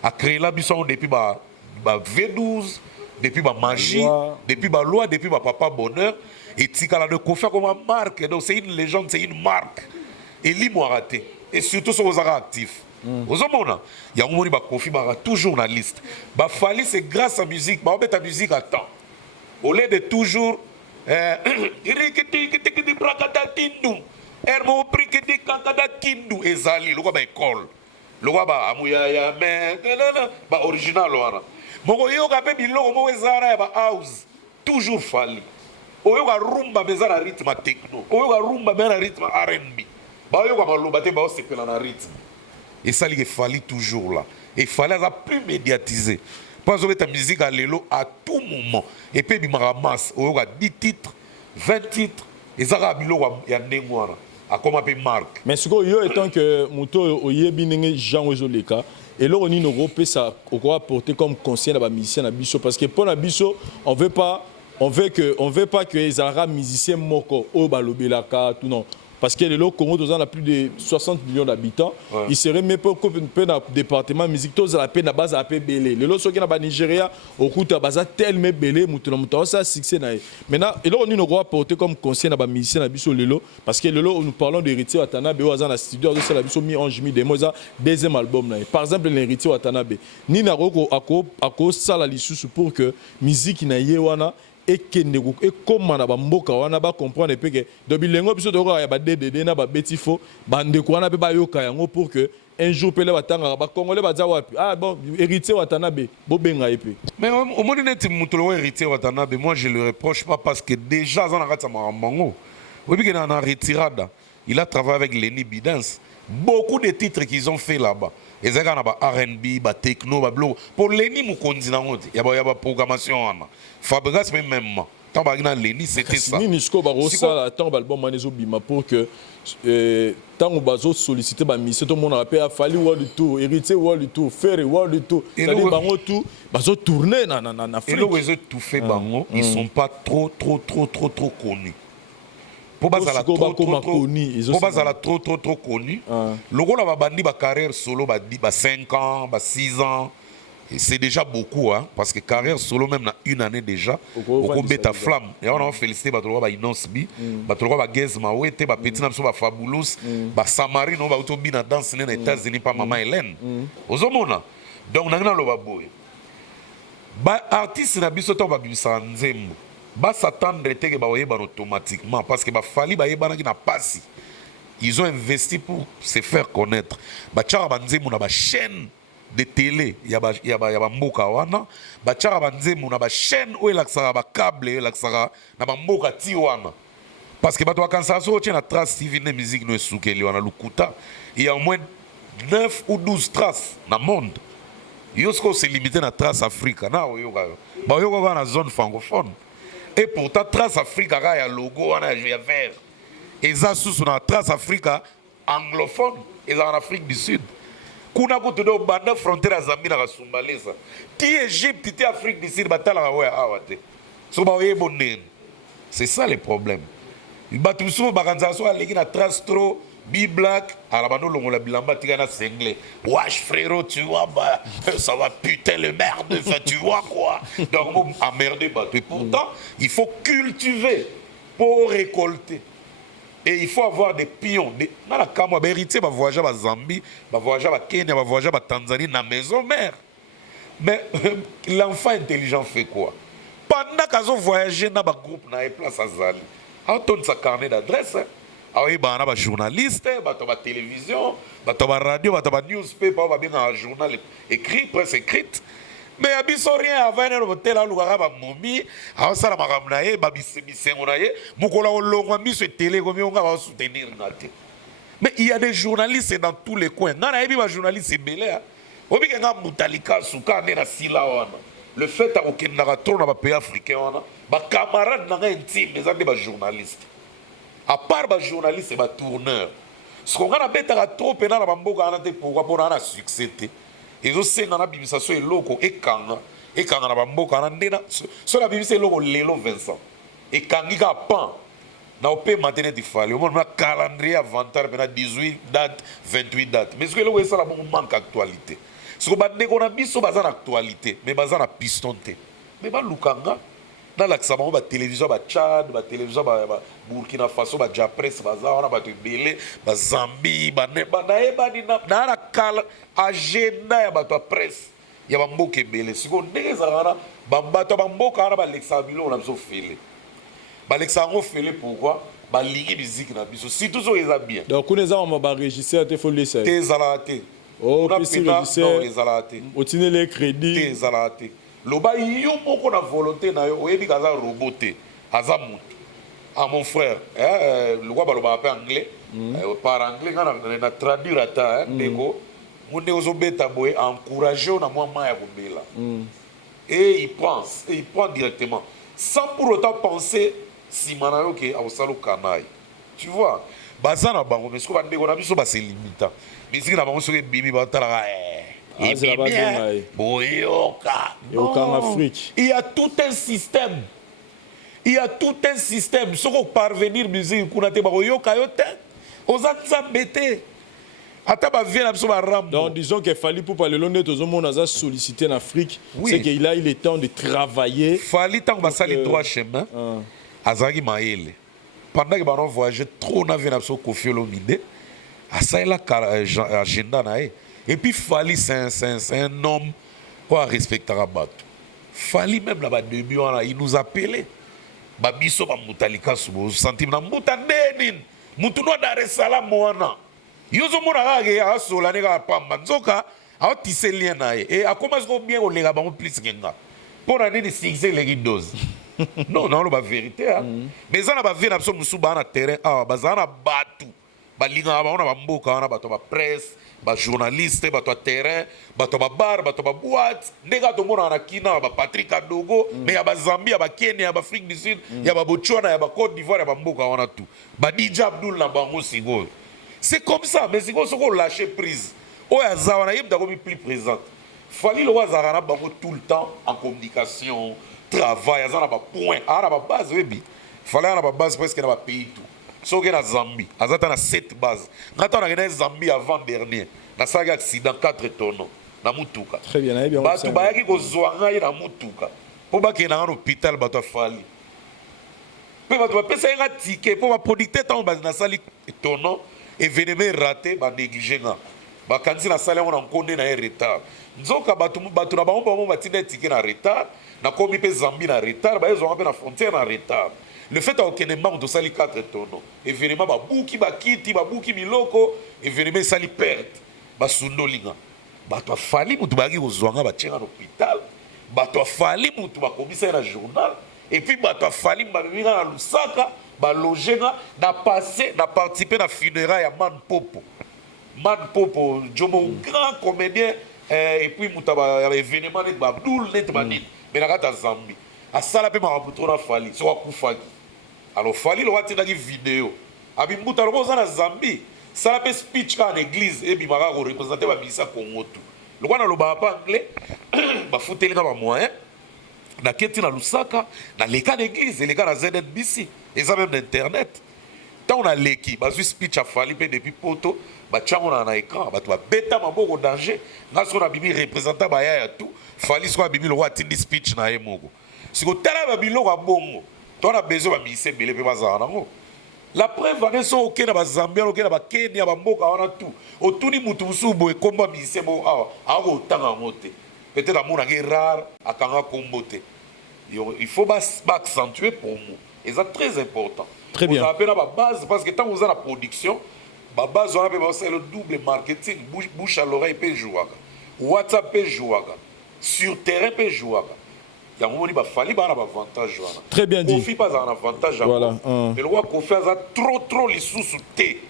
a créé la biso depuis ba V12 depuis ma magie, depuis ma loi, depuis ma papa bonheur, et Tikala de Kofi comme une marque. Donc c'est une légende, c'est une marque. Et l'immo raté. Et surtout sur vos actifs. Aux hommes, il y a un moment où Kofi toujours na liste. Bah fallait c'est grâce à la musique, bah on met ta musique à temps. Au lieu de toujours ezali lokwa ba école lokwa ba amuyaya mais ba original wana moko yoka pe biloko moko ezara ya ba house toujours fali oyoka rumba beza na rythme techno oyoka rumba beza na rythme R&B ba yoka maloba te ba osepela na rythme et ça il fallait toujours là et fallait ça plus médiatiser parce que ta musique à l'élo à tout moment et puis bimara masse oyoka 10 titres 20 titres et ça ra biloko ya ndengwana a comment pe marque mais ce que yo étant que moto oyebi ndenge Jean Wezoleka et là on y nous ça quoi porter comme conseil à musicien à biso parce que pour la biso on veut pas que les arabes musiciens moko au balobelaka tout non parce que le Congo dans a plus de 60 millions d'habitants il serait même pas un département musique tous à la peine à base à peu belé le lot qui na Nigeria au coup à base tellement belé muto ça succès na maintenant et là on y nous porter comme conseil à musicien à biso lelo parce que le lot nous parlons d'Héritier Watanabe au dans la studio de la biso mi ange mi demo ça deuxième album na par exemple l'Héritier Watanabe ni na roko ako sala lisusu pour que musique na yewana et comment na ba mboka wana ba comprendre pe que de bilengo biso to ya ba DDD na ba betifo bande ko wana pe ba yoka yango pour que un jour pele batanga ba congolais ba za wapi ah bon Héritier Watanabe bo benga epe mais au moins net mutolo Héritier Watanabe moi je le reproche pas parce que déjà za na kata marango oui que na retirada il a travaillé avec Lenny Bidens beaucoup de titres qu'ils ont fait là-bas et ça na ba R&B ba techno ba blow pour Lenny Mukonzi na ngoti ya ba programmation wana Fabregas même tant ba na Lenny c'était ça ni nisko ba rosa tant ba album manezo bima pour que tant on bazo solliciter ba mission tout monde rappelle a fallu world tour Héritier world tour faire world tour ça dit bango tout bazo tourner na Afrique et le réseau tout fait bango ils sont pas trop connus pour bazala trop connu logo la bandi ba carrière solo ba 5 ans ba 6 ans et c'est déjà beaucoup hein parce que carrière solo même na une année déjà au beta flamme et on a félicité ba tolo ba Inosbi ba tolo ba Gez Mawete ba Petit na so ba Fabulous ba Samarine on ba otobi na danse na États-Unis pa Maman Hélène ozomona donc na lo ba boy ba artiste na biso to ba bimisa nzembo ba s'attendre que ba oyeba automatiquement parce que ba fali ba yeba na na pasi ils ont investi pour se faire connaître ba tchara ba nzembo na ba chaîne de télé ya ba mboka wana ba tchara ba nzembo na ba chaîne o elaksara ba câble elaksara na ba mboka ti wana parce que ba to kansa so tient na trace TV de musique no esukeli wana lukuta il y a au moins 9 ou 12 traces na monde yosko c'est limité na trace Africa na oyoka ba oyoka na zone francophone. Et pourtant, Trace Africa a un logo, on a vert. Et ça, sous la Trace Africa anglophone, et en Afrique du Sud. Kuna ko todo banda frontière à Zambie na Kasumbalesa. Ti Égypte, ti Afrique du Sud, batala wa awate. So ba yebonen. C'est ça le problème. Il bat tout souvent bakanza so aleki na trace trop B-Black, à la bande, on l'a bilamba, tigana singlé. Wesh, frérot, tu vois, bah, ça va putain le merde, enfin, tu vois quoi. Donc, on a merdé, bah, et pourtant, il faut cultiver pour récolter. Et il faut avoir des pions. Dans la Kama, héritier, va voyager à Zambie, va voyager à Kenya, va voyager à Tanzanie, dans la maison mère. Mais l'enfant intelligent fait quoi? Pendant qu'ils ont voyagé dans le groupe, dans la place à Zali, on tourne sa carnet d'adresse. Il y a des journalistes, des télévision, des radio, des newspaper, des journal écrit, presse écrite. Mais il n'y a rien avant de voter là, il y a des momies, il y a des soutenir. Mais il y a des journalistes dans tous les coins. Il y a des journalistes belés. Le fait qu'il y a trop de pays africains, les camarades intimes, des journalistes. À part les journalistes et les tourneurs. Ce qu'on a fait trop de temps pour avoir un succès. Ils ont fait un bimisa so eloko ekanga na bamboka na ndena so la bimisa eloko lelo Vincent ekangi ka pan na opé maintenir di fali au moins calendrier avantage na 18 date 28 date mais ce que eloko ça la bon manque actualité ce que bande ko na biso baza na actualité mais baza na pistonté mais ba lukanga dans l'accès ba télévision ba Tchad ba télévision ba Burkina Faso ba Japres baza wana ba tebele ba Zambie ba na na kala agenda ya bato presse ya bamboka ebele siko ndenge ezalaka na bato ya bamboka wana balekisaka biloko na biso fele balekisaka yango fele pourquoi balingi miziki na biso surtout soki eza bien donc kuna eza mama barégisseur te fo lesa te ezalaka te kuna pena ezalaka te otinele crédit te ezalaka te loba yo moko na volonté na yo oyebi ka aza robot te aza motu ah mon frère le roi baloba pe anglais par anglais na traduire ata ndeko monde ozobeta boye encourager na moi ya kobela et il prend directement sans pour autant penser si manayo ke awosalo kanai tu vois bazana bango mais ce que bandeko na biso ba se limita mais si na bango soki bimi ba tala boyoka en Afrique. Il y a tout un système. Il y a tout un système. Ce qu'on parvenir musique, donc disons qu'il fallait pour parler l'honnête tout le monde a sollicité en Afrique. Oui. C'est qu'il a eu le temps de travailler. Fallait tant que ça les droits chemin. Azagi maele. Pendant que baron voyageait trop na vie na so Koffi Olomide. Asa la agenda na e. Et puis Fali c'est un homme quoi respecter Bato. Fali même là-bas début il nous appelait. Babiso ba mutalika subo sentiment na mutandeni. Mutu no Dar es Salaam wana. Yozo mona kage asola ne ka pamba nzoka a tissé lien na e. Et a commencé ko bien ko lega ba plus kenga. Pour aller de fixer les doses. Non, non, la vérité hein. Mais ça na ba vie na so musu ba na terrain ah bazana batu. Balinga ba ona ba mboka wana bato ba presse ba journaliste bato terrain bato ba bar bato ba boîte ndeka to mona na kina ba Patrick Adogo mais ya ba Zambie ya ba Kenya ya ba Afrique du Sud ya ba Botswana ya ba Côte d'Ivoire ya ba mboka wana tout ba DJ Abdul na bango sigo c'est comme ça mais sigo soko lâcher prise o ya zawana yebda ko plus présente fallait le wazara na bango tout le temps en communication travail azana ba point ara ba base webi fallait na ba base presque na ba pays tout. So que na Zambie, azata na 7 bases. Ngata na Zambie avant dernier. Na saga accident 4 tonneaux na mutuka. Très bien, bien. Batu bayaki ko zwanga na mutuka. Po ba ke na hôpital batu fali. Pe batu pesa nga ticket po ba producteur tant ba na sali tonneau événement raté ba négliger nga. Ba kanzi na sali on konde na retard. Nzoka batu na ba on ba tinda ticket na retard. Na komi pe Zambie na retard, ba ezo na frontière na retard. Le fait qu'il manque de sali 4 tonneaux, événement babuki bakiti babuki miloko, événement sali perte, basundolinga. Bato fali mutu bagi kozwanga ba tchenga l'hôpital, bato fali mutu bakomisa na journal, et puis bato fali babinga na Lusaka, ba logenga na passé na participer na funérailles ya Man Popo. Man Popo, Jomo grand comédien et puis mutu ba événement net ba Abdul net banit, mais na kata Zambie. A sala pe marabuto na fali, so akufaki. Alors fali lo watina ki vidéo. Abi mbuta lo za na Zambie. Sala pe speech ka en église et bi mara ko représenter ba bisa Congo tout. Lo kana lo ba pa anglais ba futeli ka ba moyen. Na keti na Lusaka, na leka d'église, leka na ZNBC, et ça même d'internet. tant on a l'équipe bazui speech a fallu depuis poto batiango na écran bato babeta maboko danger nga so na bimi représentant baya ya tout fali so bimi le roi tindi speech na ye moko siko tala ba biloko ya bongo to na besoin ba mise belé pe bazana nango la preuve va so ok na ba Zambia ok na ba Kenya ba mboka wana tout otuni mutu musubo e komba mise bo a ko tanga mote peut-être amour est rare à kanga kombote il faut accentuer pour nous et c'est très important. Très bien. Vous avez la base parce que tant vous avez la production la base on a c'est le double marketing bouche à l'oreille peut jouer WhatsApp peut jouer sur terrain peut jouer. Il y a un moment où il fallait avoir un avantage. Très bien dit. Kofi pas un avantage. Voilà. Mais le roi Kofi a trop les sous-soutés.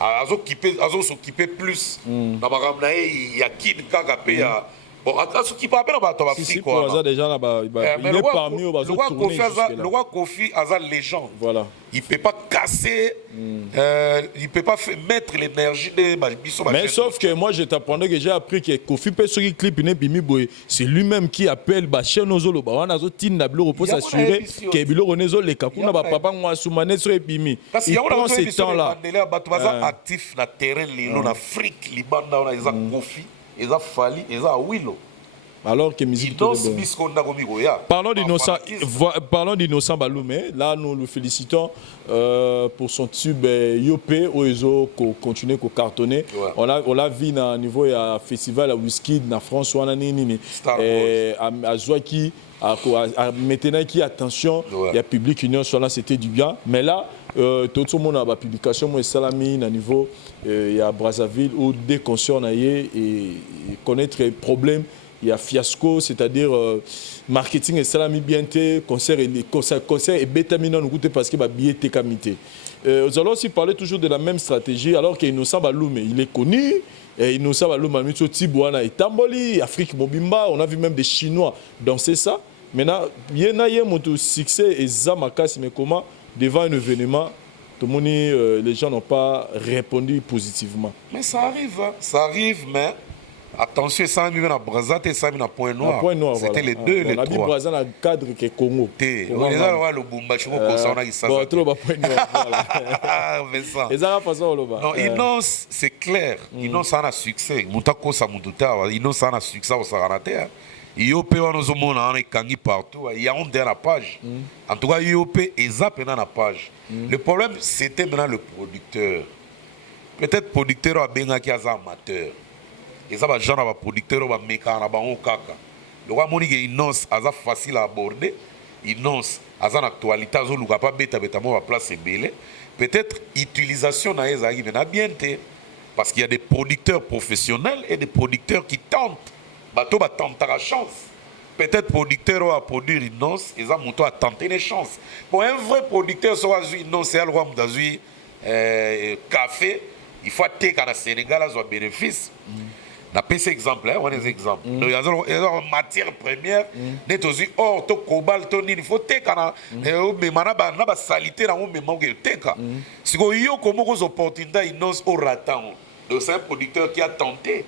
Azo s'occuper plus. Dans ma gamme il y a qui de cas payer. Bon, ce qui peut appeler dans Afrique quoi. Si déjà là il est parmi eux le roi Kofi a une légende. Voilà. Il peut pas casser il peut pas mettre l'énergie de Bisso. Mais sauf que moi je t'apprendais que j'ai appris que Kofi peut sur le clip c'est lui-même qui appelle Bachir Nozolo ba wana zo tinna bilo pour s'assurer que bilo Renezo le kakuna ba papa moi soumane sur epimi. Il prend ce temps là. Actif na terrain lelo na Afrique Libanda on a les Kofi. Ils ont fallu, ils ont Willow. Alors que musique parlons d'Innocent Baloumé. Là, nous le félicitons pour son tube Yopé où ils ont continué à cartonner. Ouais. On l'a vu au niveau du festival à Whisky en France. À Zouaki, maintenant qui attention, il y a Public Union, c'était du bien. Mais là, tout le monde a une publication, moi, Salami, à niveau, il y a Brazzaville où dès qu'on s'en a et connaître les problèmes. Il y a fiasco, c'est-à-dire marketing et salami bien concert et bétamina nous coûte parce que bah billet té kamité. Nous allons aussi parler toujours de la même stratégie alors qu'Innocent Baloumé, il est connu et Innocent Baloumé Mitso Tibouana et Tamboli, Afrique Mobimba, on a vu même des Chinois danser ça. Maintenant, il y a un succès et Zamakas mais comment devant un événement tout le monde les gens n'ont pas répondu positivement. Mais ça arrive mais attention, ça mis dans Brazzaville et ça mis dans Point Noir. C'était les deux, les trois. On a mis Brazzaville dans le cadre que Congo. On les a le Bumbachi, on a dit ça. Bon, trop Point Noir. Et ça la façon là-bas. Non, Innocent, c'est clair. Innocent a un succès. Moutako sa mututa, Innocent a un succès au Saranate. IOP on nous montre on est kangi partout. Il y a un dans la page. En tout cas, IOP est zappé dans la page. Le problème, c'était maintenant le producteur. Peut-être producteur a bien qui a un amateur. Et ça va genre va producteur va mécanique va on kaka le roi monique Innocent aza facile à aborder Innocent aza en actualité azo luka pas beta mo va place belé peut-être utilisation na ezaki mais na bien té parce qu'il y a des producteurs professionnels et des producteurs qui tentent bato ba tenter la chance peut-être producteur va produire Innocent et ça monto à tenter les chances pour un vrai producteur soit Innocent c'est le roi m'dazui café il faut acheter qu'à Sénégal a bénéfice. On a pris exemple, on a des exemples. Donc, il y a une matière première, net aussi or, to cobalt, il faut teka mais manaba na ba salité na mais manque teka. Si vous avez comme aux opportunités, Innocent au raton. Donc c'est un producteur qui a tenté.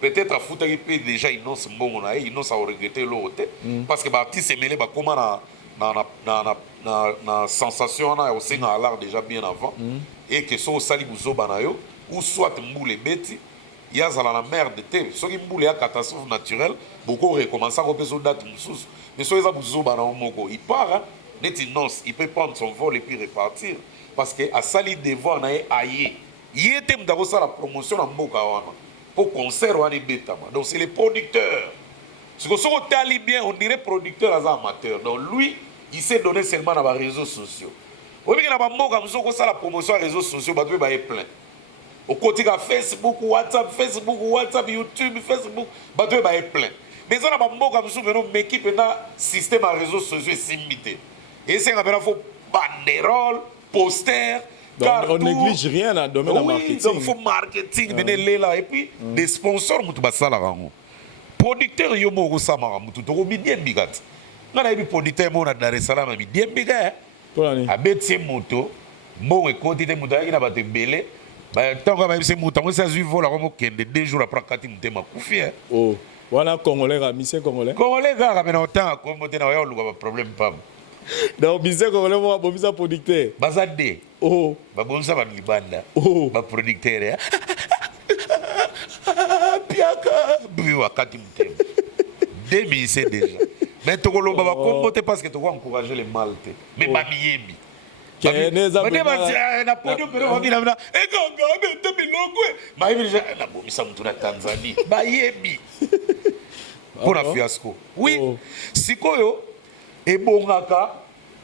Peut-être à foutre il déjà Innocent bon on a Innocent a regretté l'autre parce que l'artiste s'est mêlé comment na sensation na au sein à l'art déjà bien avant et que so sali buzo banayo ou soit mboule beti. Il y a la merde de thé. Si vous avez une catastrophe naturelle, beaucoup recommencent à reposer date moussous. Mais si vous avez un il part, il peut prendre son vol et puis repartir. Parce qu'à Sali Devon, il y a aillé. Il était dans la promotion en Moka pour concert ou bêta. Donc c'est les producteurs. Si vous avez bien, on dirait producteur amateur. Donc lui, il s'est donné seulement dans les réseaux sociaux. Vous voyez que dans Moka, vous avez la promotion sur les réseaux sociaux, vous avez plein. Au côté de Facebook, WhatsApp, YouTube, Facebook, bah tu es plein. Mais ça n'a pas beaucoup comme ça, mais qui peut un système à réseaux sociaux limité. Et c'est un faut banderole, poster, on néglige rien dans le domaine du marketing. Donc il faut marketing, là et puis des sponsors mutu basala rango. Producteur yo mo sama mutu to bi bien bigat. Na na bi producteur mo na Dar es Salaam bi bien bigat. Abeti moto, mo e côté de mutu ina ba te belé. Tant que c'est mon temps, ça suit voilà comme 2 jours après quand il me couffé. Oh, voilà congolais, mission congolais. Congolais, mais non temps comme on a un problème pas. Donc, musicien congolais, moi, bon, musicien producteur. Bazade. Oh. Babonsa ba libanda. Oh. Ba producteur ya. Piaka. Bi wakati mtem. 2000 c'est déjà. Mais tokolo baba kombote parce que toko encourager les maltais. Mais ba miyebi. Na podium pero babina na egonga bete bilongwe. Ba yebi na bomisa mtu na Tanzanie. Ba yebi. Pour un fiasco. Oui. Sikoyo ebongaka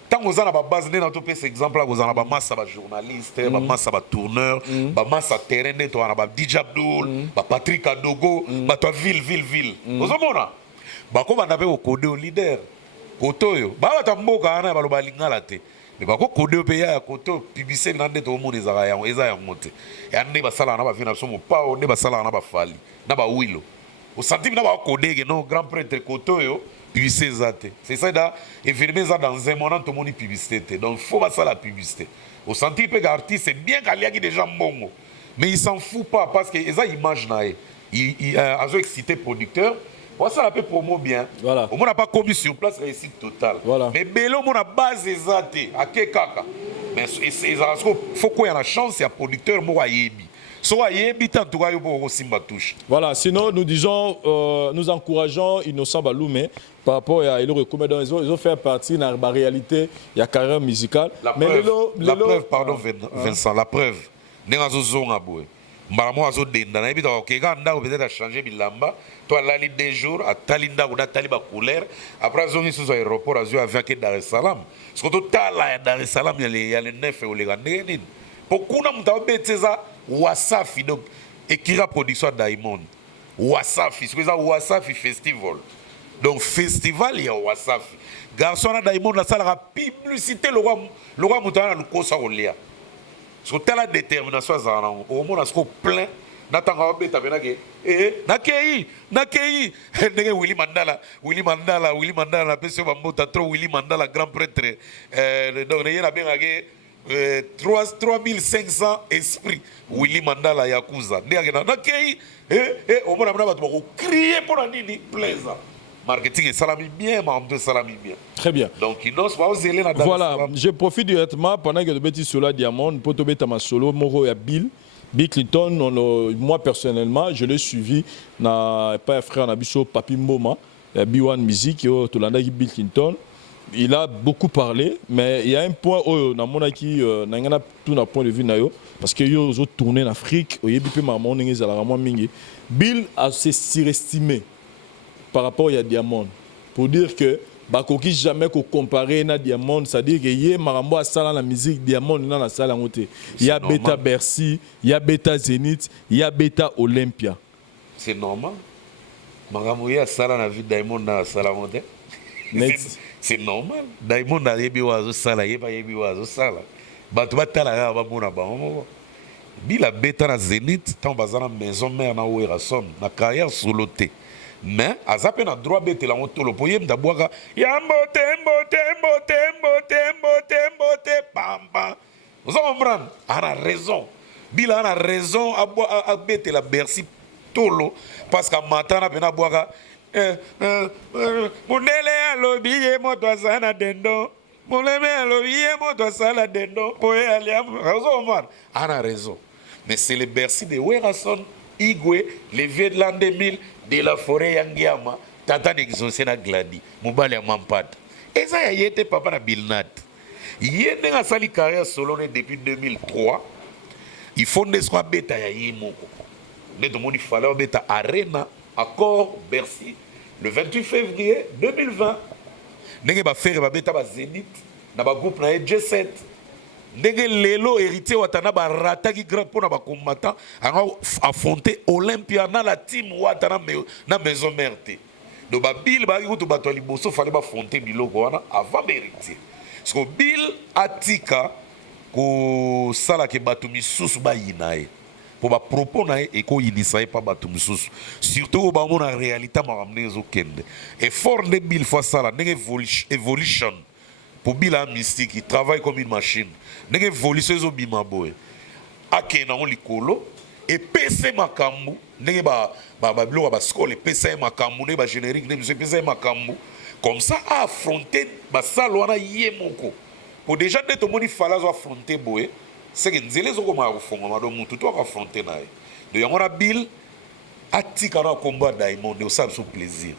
tant aux na ba base na to pese exemple là aux na ba massa ba journaliste, ba massa ba tourneur, ba massa terrain to na ba DJ Abdul, ba Patrick Adogo, ba to ville. Ozomona. Ba ko banda pe o code au leader. Kotoyo. Ba ta mboka na ba lo ba lingala te. Mais ba ko code pe ya koto publicité na ndeto mo ezaka ya eza ya mote. Ya nde ba sala na ba vina so mo pa o nde ba sala na ba fali. Na ba wilo. Au centime na ba code non grand prêtre Kotoyo. Publicité zate. C'est ça da infirmier ça dans un moment tout le monde publicité. Donc faut pas ça la publicité. Au centime pe artiste c'est bien qu'il y a déjà bongo. Mais il s'en fout pas parce que ça image na il a excité producteur. Ça, un peu promo bien. Voilà. On n'a pas commis sur place réussite totale. Voilà. Mais Bello, on a base exacte. À Kekaka. Mais il faut qu'il y ait la chance, il y a producteur, moi, Yebi. Soit Yebi, tant que tu as aussi ma touche. Voilà, sinon, nous disons, nous encourageons Innocent Baloumé par rapport à Elo Recommandant. Ils ont fait partie de la réalité, il y a carrière musicale. La preuve, pardon, Vincent, la preuve. Nous avons Maramo azo denda na ebita okega nda peut-être a changer bilamba toi là les 2 jours à talinda ou tali ba couleur après zongi sous aéroport azo avec Dar es Salaam parce que total à Dar es Salaam il y a les 9 ou les gandeni beaucoup na mta beteza Wasafi donc Ekira production Diamond Wasafi c'est ça Wasafi festival donc festival il y a Wasafi garçon na Diamond la salle la publicité le roi mutana le kosa olia. Sur telle détermination, au moins, on plein. N'attendons pas que Nakei, Willy Mandala, Pessoa Bambota, trop Willy Mandala, grand prêtre. Donc, il y a bien 3500 esprits. Willy Mandala Yakuza. Nakei, au moins, on va crier pour la nini, plaisant. Marketing et salami bien, mais salami bien. Très bien. Donc, il n'ose pas oser la voilà, je profite directement pendant que le petit solo Diamond, pour te mettre ma solo, Moro et Bill Clinton, moi personnellement, je l'ai suivi, n'a pas un frère, Nabiso Papi Mboma, B1 Music, Bill Clinton. Il a beaucoup parlé, mais il y a un point où dans mon qui n'a tout un point de vue parce que yo ont tourné en Afrique, au yébi maman Bill a s'est surestimé par rapport à Diamond pour dire que bakoki jamais ko comparer na Diamond, c'est-à-dire que yé marambo a sala la musique Diamond na la salle en côté. Il y a Beta Bercy, il y a Beta Zénith, il y a Beta Olympia. C'est normal. Marambo ya sala na vie Diamond na sala monte. C'est normal. Diamond a yebi wazo sala, yeba yebi wazo sala. Batu batala ya ba mona ba. Bila Beta na Zénith, tant bazana maison mère na Werason, na carrière soloté. Mais à zappé na droit bête la moto le poyem d'abouaga yambote pamba vous comprenez a raison Bila a raison à bête la Bercy tolo parce qu'à matana pena boaga monele alobiye moto azana dendo monele alobiye moto azana dendo poye aliam raison man a raison mais c'est le Bercy de Werason Igwe les vieux de l'an 2000 de la forêt Yangiama, tata d'exaucer na gladi, mobile ya mampata. Et ça y était papa na Bilnat. Yende a sali carrière solo depuis 2003. Il fonde ce qu'on beta ya yemoko. Ne demande il fallait beta Arena, accord Bercy, le 28 février 2020. Nenge ba faire ba beta ba Zénith, na ba groupe na J7. Ndenge lelo héritier watana ba rataki grand pour na ba combattant affronter Olympia na la team watana na maison mère. Do ba Bill ba ki to bato liboso fallait ba affronter biloko wana avant héritier. Parce que Bill atika ko sala ke bato misusu ba yinae. Pour ba propos na e ko yinisae pa bato misusu. Surtout ba mona réalité ma ramener zo kende. Et fort de Bill fois sala ndenge evolution. Pour Bill mystique, il travaille comme une machine. Nenge volisseuse au bimaboe. Ake na on likolo et PC makambu. Nenge ba skole PC makambu ne ba générique ne PC makambu. comme ça affronter basalo wana ye moko pour déjà d'être moni fala zo affronter boye c'est que nzele zo koma kufonga mado mutu to affronter naye de yangona Bill atika na combat Diamond de ça sous plaisir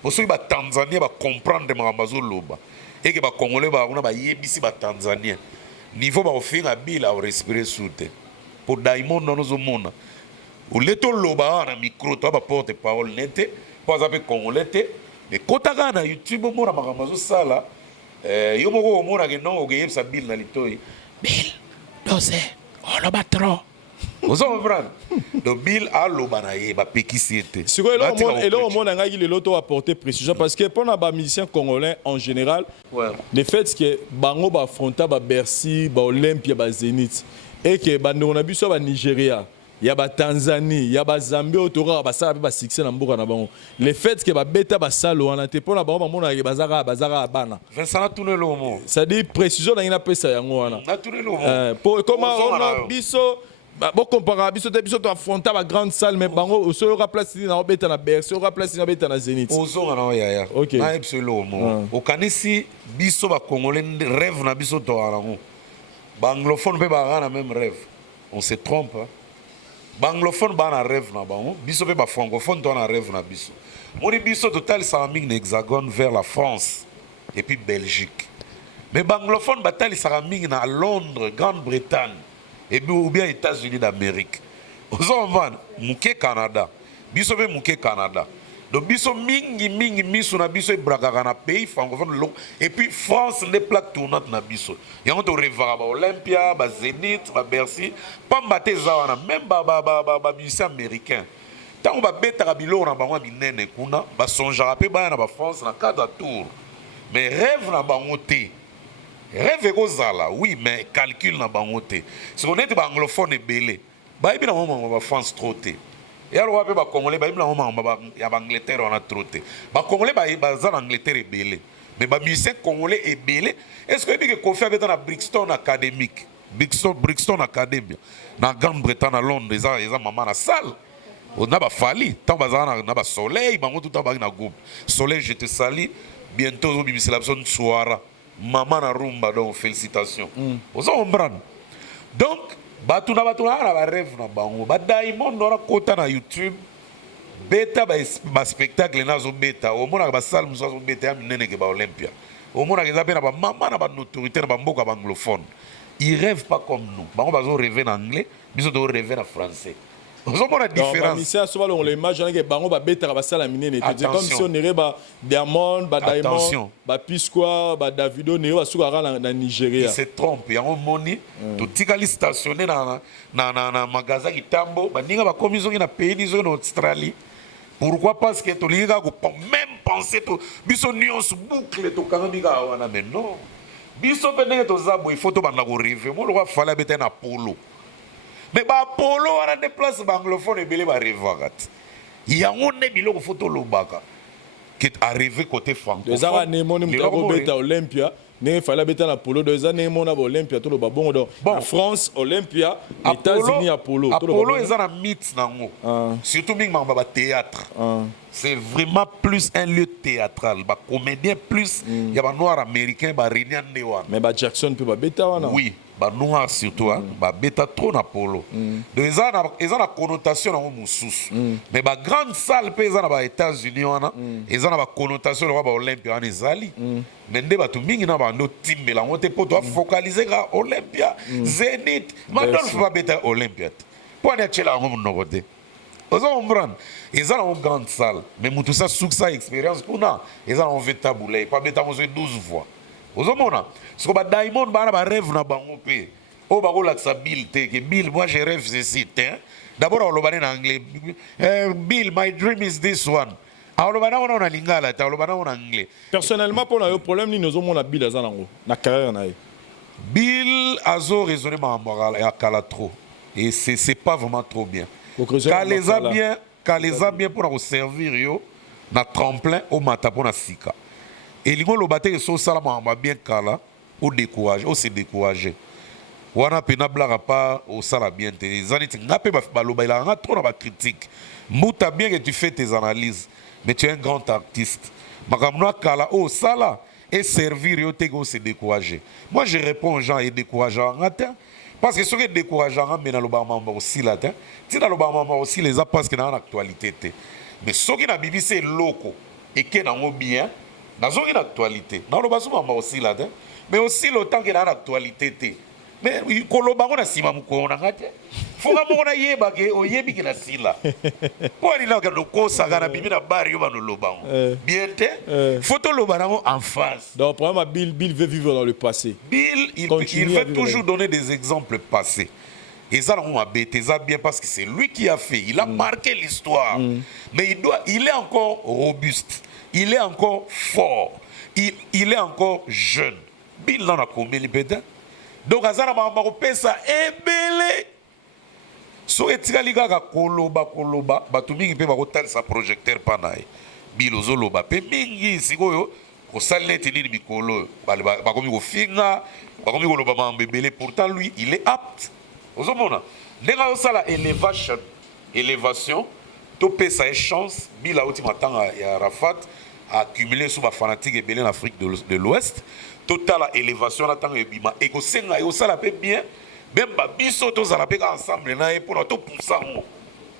pour ceux ba Tanzania ba comprendre makambazo loba et que ba congolais ba ona ba yebisi ba Tanzania niveau ba ofinga Bill a respirer soute pour Diamond non zo mona ou leto loba na micro to ba porte parole nete pas avec congolais mais kotaka na YouTube mona makambazo sala yo moko mona ke non ogeyebisa Bill na litoi Bill dose oloba trop ozo comprendre donc Bill a loba na ye ba pekisi ete siko elo mona ngaki le loto apporter précision parce que pour ba musiciens congolais en général le fait que bango ba affronta ba Bercy ba Olympia ba Zénith et que ba ndona biso ba Nigeria ya ba Tanzanie ya ba Zambie otora ba sala ba succès na mboka na bango le fait que ba beta ba salo wana te pona bango ba mona ke bazaka bana Vincent na tunelo mo ça dit précision na ina pesa yango wana na tunelo mo pour comment on a biso bon comparé biso te biso to affronter ba grande salle mais bango so aura place na beta na Bercy aura place na beta na Zénith ozo na ya na absolument mo okanisi biso ba congolais rêve na biso to arango ba anglophone pe ba na même rêve on se trompe hein? Banglophone ba na rêve na bango biso pe ba francophone to na rêve na biso moni biso total ça ming hexagone vers la France et puis Belgique mais banglophone batali ça ming na Londres Grande-Bretagne et puis ou bien États-Unis d'Amérique ozo van muke Canada biso pe muke Canada donc biso mingi miso na biso e bragaka na pays francophone et puis France les plaques tournantes na biso yango to revara ba Olympia ba Zénith ba Bercy pamba te zawana même ba musicien américain tant ba beta bilo na bango minene kuna ba sonjara pe ba na ba France na 4 tours mais rêve na bango te rêve kozala oui mais calcul na bango te si on est ba anglophone ebele ba ebi na mo ba France trop te et alors ba congolais ba ibla ba ya ba Angleterre on a trotté ba congolais ba za na Angleterre ebele mais ba musicien congolais ebele est-ce que bi que Kofi avait dans la Brixton académique Brixton Academy na Grande-Bretagne à Londres eza maman na salle on a ba fali tant bazana na ba soleil bango tout ba na groupe soleil je te salue bientôt au bibisi la zone soara maman na rumba donc félicitations on comprendre donc batu na ba rêve na bango ba Diamond na kota na YouTube beta ba spectacle na zo beta o mona ba salle muso zo beta ya minene ke ba Olympia o mona ke za pe na ba mama na ba autorité na ba mboka ba anglophone ils rêvent pas comme nous bango bazo rêver en anglais biso to rêver en français ozo mona différence ici so ba l'image que bango ba beta ba salle minene te comme si on irait ba Diamond ba Diamond ba Pisqua ba Davido ne ba suka na Nigeria il se trompe yango moni to tikali stationné na magasin kitambo ba ninga ba komiso na pays nizo na Australie pourquoi parce que to linga ko même penser to biso nuance boucle to kanga biga wana mais non biso pendenge to zabo il faut to banda ko rêver mo lo fala beta na polo mais ba polo wana déplace ba anglophone ebele ba rêvakat yango ne biloko photo lobaka qui est arrivé côté francophone des années ne moni mutako beta Olympia ne fala beta na polo des années mona ba Olympia to lo ba bongo donc en France Olympia États-Unis Apollo eza na mythe nango surtout mingi ba théâtre c'est vraiment plus un lieu théâtral ba comédien plus ya ba noir américain ba réunion de wana mais ba Jackson peut ba beta wana oui ba noir surtout ba beta trop na polo donc eza na connotation na mususu mais ba grande salle pe eza na ba États-Unis wana eza na ba connotation na ba Olympia wana ezali mais nde bato mingi na bando timbela ngo te poto focaliser ga Olympia Zénith madon fa beta Olympia po na chela ngo monoko te ozo comprendre eza na une grande salle mais mutu sa succès expérience pour na eza na veta boulay pas beta ngo 12 fois ozo mona ce ba Diamond ba na ba rêve na bango pe o ba ko laksa Bill te que Bill moi je rêve ceci hein d'abord on lo ba en anglais Bill my dream is this one on lingala ta on anglais personnellement pour le problème ni nous on a Bill azanango na carrière na Bill azo raisonné ma morale ya kala trop et c'est pas vraiment trop bien kaleza bien pour nous servir yo na tremplin au mata pour na sika et lingo lo baté so sala ma bien kala au découragé au se décourager wana pena blaga pas au sala bien te zaniti ngape ba lo ba la trop na ba critique muta bien que tu fais tes analyses mais tu es un grand artiste makamno kala o sala et servir yo te ko se décourager. Moi je réponds aux gens et décourager en matin parce que ce qui est décourageant mais na lo ba mamba aussi là te ti na lo ba mamba aussi les parce que dans l'actualité te mais ce qui na bibi c'est loko et que na ngo bien dans une actualité na lo ba so mamba aussi là te mais aussi le temps que dans l'actualité te mais koloba ngona sima mukona ngate fuka mona yeba ke oyebi ke na sila po ni la ka ko sagana bibi na bari yo bano lobango bien te photo lobango en face. Donc probablement Bill veut vivre dans le passé. Bill il veut toujours donner des exemples passés. Et ça on a bêté ça bien parce que c'est lui qui a fait, il a marqué l'histoire. Mais il est encore robuste, il est encore fort, il est encore jeune. Bill n'en a combien peut-être. Donc azana mama ko pesa ebele so etikali kaka koloba bato mingi mpe bakotalisa projecteur panaye bilozo loba mpe mingi sikoyo kosali neti nini mikolo bakomi kofinga bakomi koloba mambo ebele pourtant lui il est apte ozomona ndenge azosala élévation topesa ye chance bila auti matanga ya Arafat accumulé sous bafanatique ebele en Afrique de l'Ouest total élévation na tango ebima ekosenga yo sala pe bien même biso to zala pe ensemble na e pour to poussa mo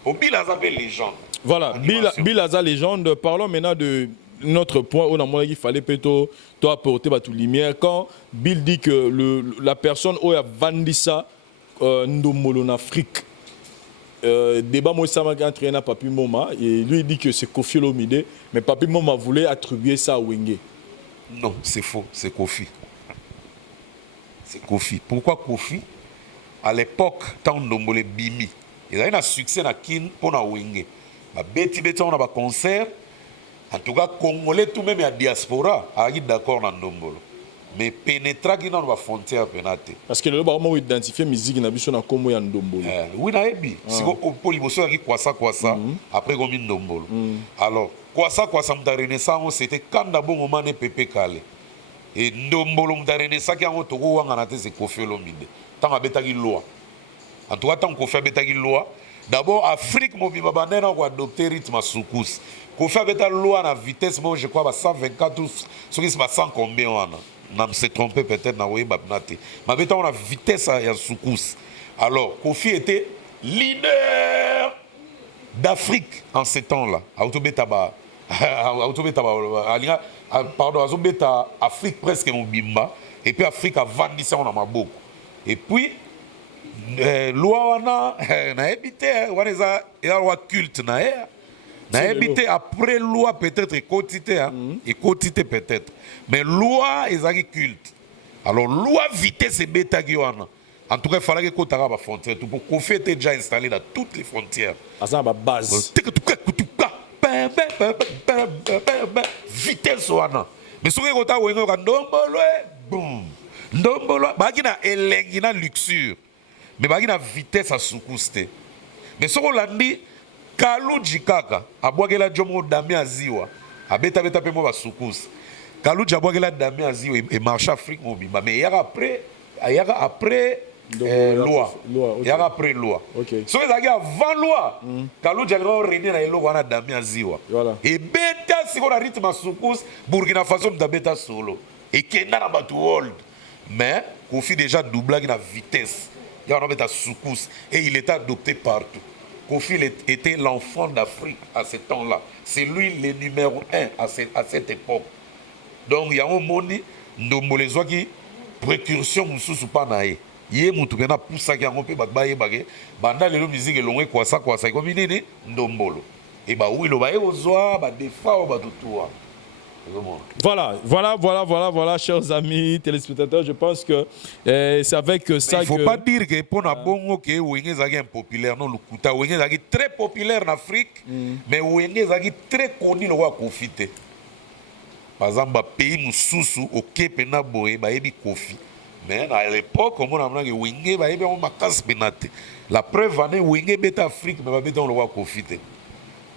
au Bill za pe légende. Voilà, Bill za légende. Parlons maintenant de notre point où on a il fallait plutôt apporter toute lumière quand Bill dit que la personne où a vendu ça ndomolo en Afrique débat moi ça m'a entraîné Papi Moma et lui il dit que c'est Kofi Olomide mais Papi Moma voulait attribuer ça à Wenge. Non, c'est faux, c'est Kofi. C'est Kofi. Pourquoi Kofi? À l'époque, tant Ndombole Bimi, il y a eu un succès na Kin pour na Wenge. Ma beti on a un concert. En tout cas, Congolais tout même à diaspora, a eu d'accord na Ndombolo. Mais pénétrer qui dans la frontière pénate. Parce que le moment où identifier musique na biso na Kongo ya Ndombolo. Oui na ebi. Si ko poliboso qui quoi ça après comme Ndombolo. Alors quoi ça mta renaissance c'était kanda bongo mane Pepe Kale. Et Ndombolo mta renaissance qui en toko wanga na te c'est Kofi Olomide. Tant abeta ki loi. En tout cas tant Kofi abeta ki loi. D'abord Afrique mobimba banena ko adopter rythme soukous. Kofi abeta loi na vitesse moi je crois ba 124 ce qui se passe 100 combien wana. Je me suis trompé peut-être dans le babnate. Mais on a vitesse à Soukous. Alors, Kofi était leader d'Afrique en ces temps-là. Pardon, Afrique presque Mobimba. Et puis Afrique a vendu ça, on a beaucoup. Et puis, loi, on a habité, on a un culte. On a habité après loi peut-être et quotité peut-être. Mais loi est culte. Alors loi vitesse et bêta guiana. En tout cas, il fallait que Kotara la frontière. Pour Kofi était déjà installé dans toutes les frontières. À ça ma base. Vitesse wana. Mais ce que Kotara wengo ndombolo boum. Ndombolo bagina elengina luxure. Mais bagina vitesse à soukouste. Mais ce qu'on l'a dit Kaluji kaka abwagela jomo dami aziwa abeta pe mo ba soukous. Kaluji abwagela dami aziwa et marche Afrique mobimba mais yaka après loi. Yaka après loi. OK. So ezaki avant loi. Kaluji aliko rene na eloko wana dami aziwa. Voilà. Et beta siko na rythme soukous Burkina Faso mtabeta solo. Et kenda na batu world. Mais Kofi déjà doublé na vitesse. Yaka na beta soukous et il était adopté partout. Kofi était l'enfant d'Afrique à ce temps-là. C'est lui le numéro 1 à cette époque. Donc, il y a un monde, Ndombolezo qui précursion mususu pa nae. Yé mutu pena poussa qui a un peu bagbaye bagé. Banda le musique longue quoi ça comme nini Ndombolo. Et bah oui le baye ozoa ba defa ba tutua. Voilà, chers amis téléspectateurs, je pense que c'est avec ça que... Il ne faut pas dire que pour la bongo que Wenge est populaire, non, le Kouta, Wenge est très populaire en Afrique, mais Wenge est très connu le roi Kofi. Par exemple, le pays Moussoussou, au Cape Naboé, il y a Kofi. Mais à l'époque, on a dit que Wenge est un casse penate. La preuve, c'est que Wenge est Afrique, mais il y a le roi Kofi. Il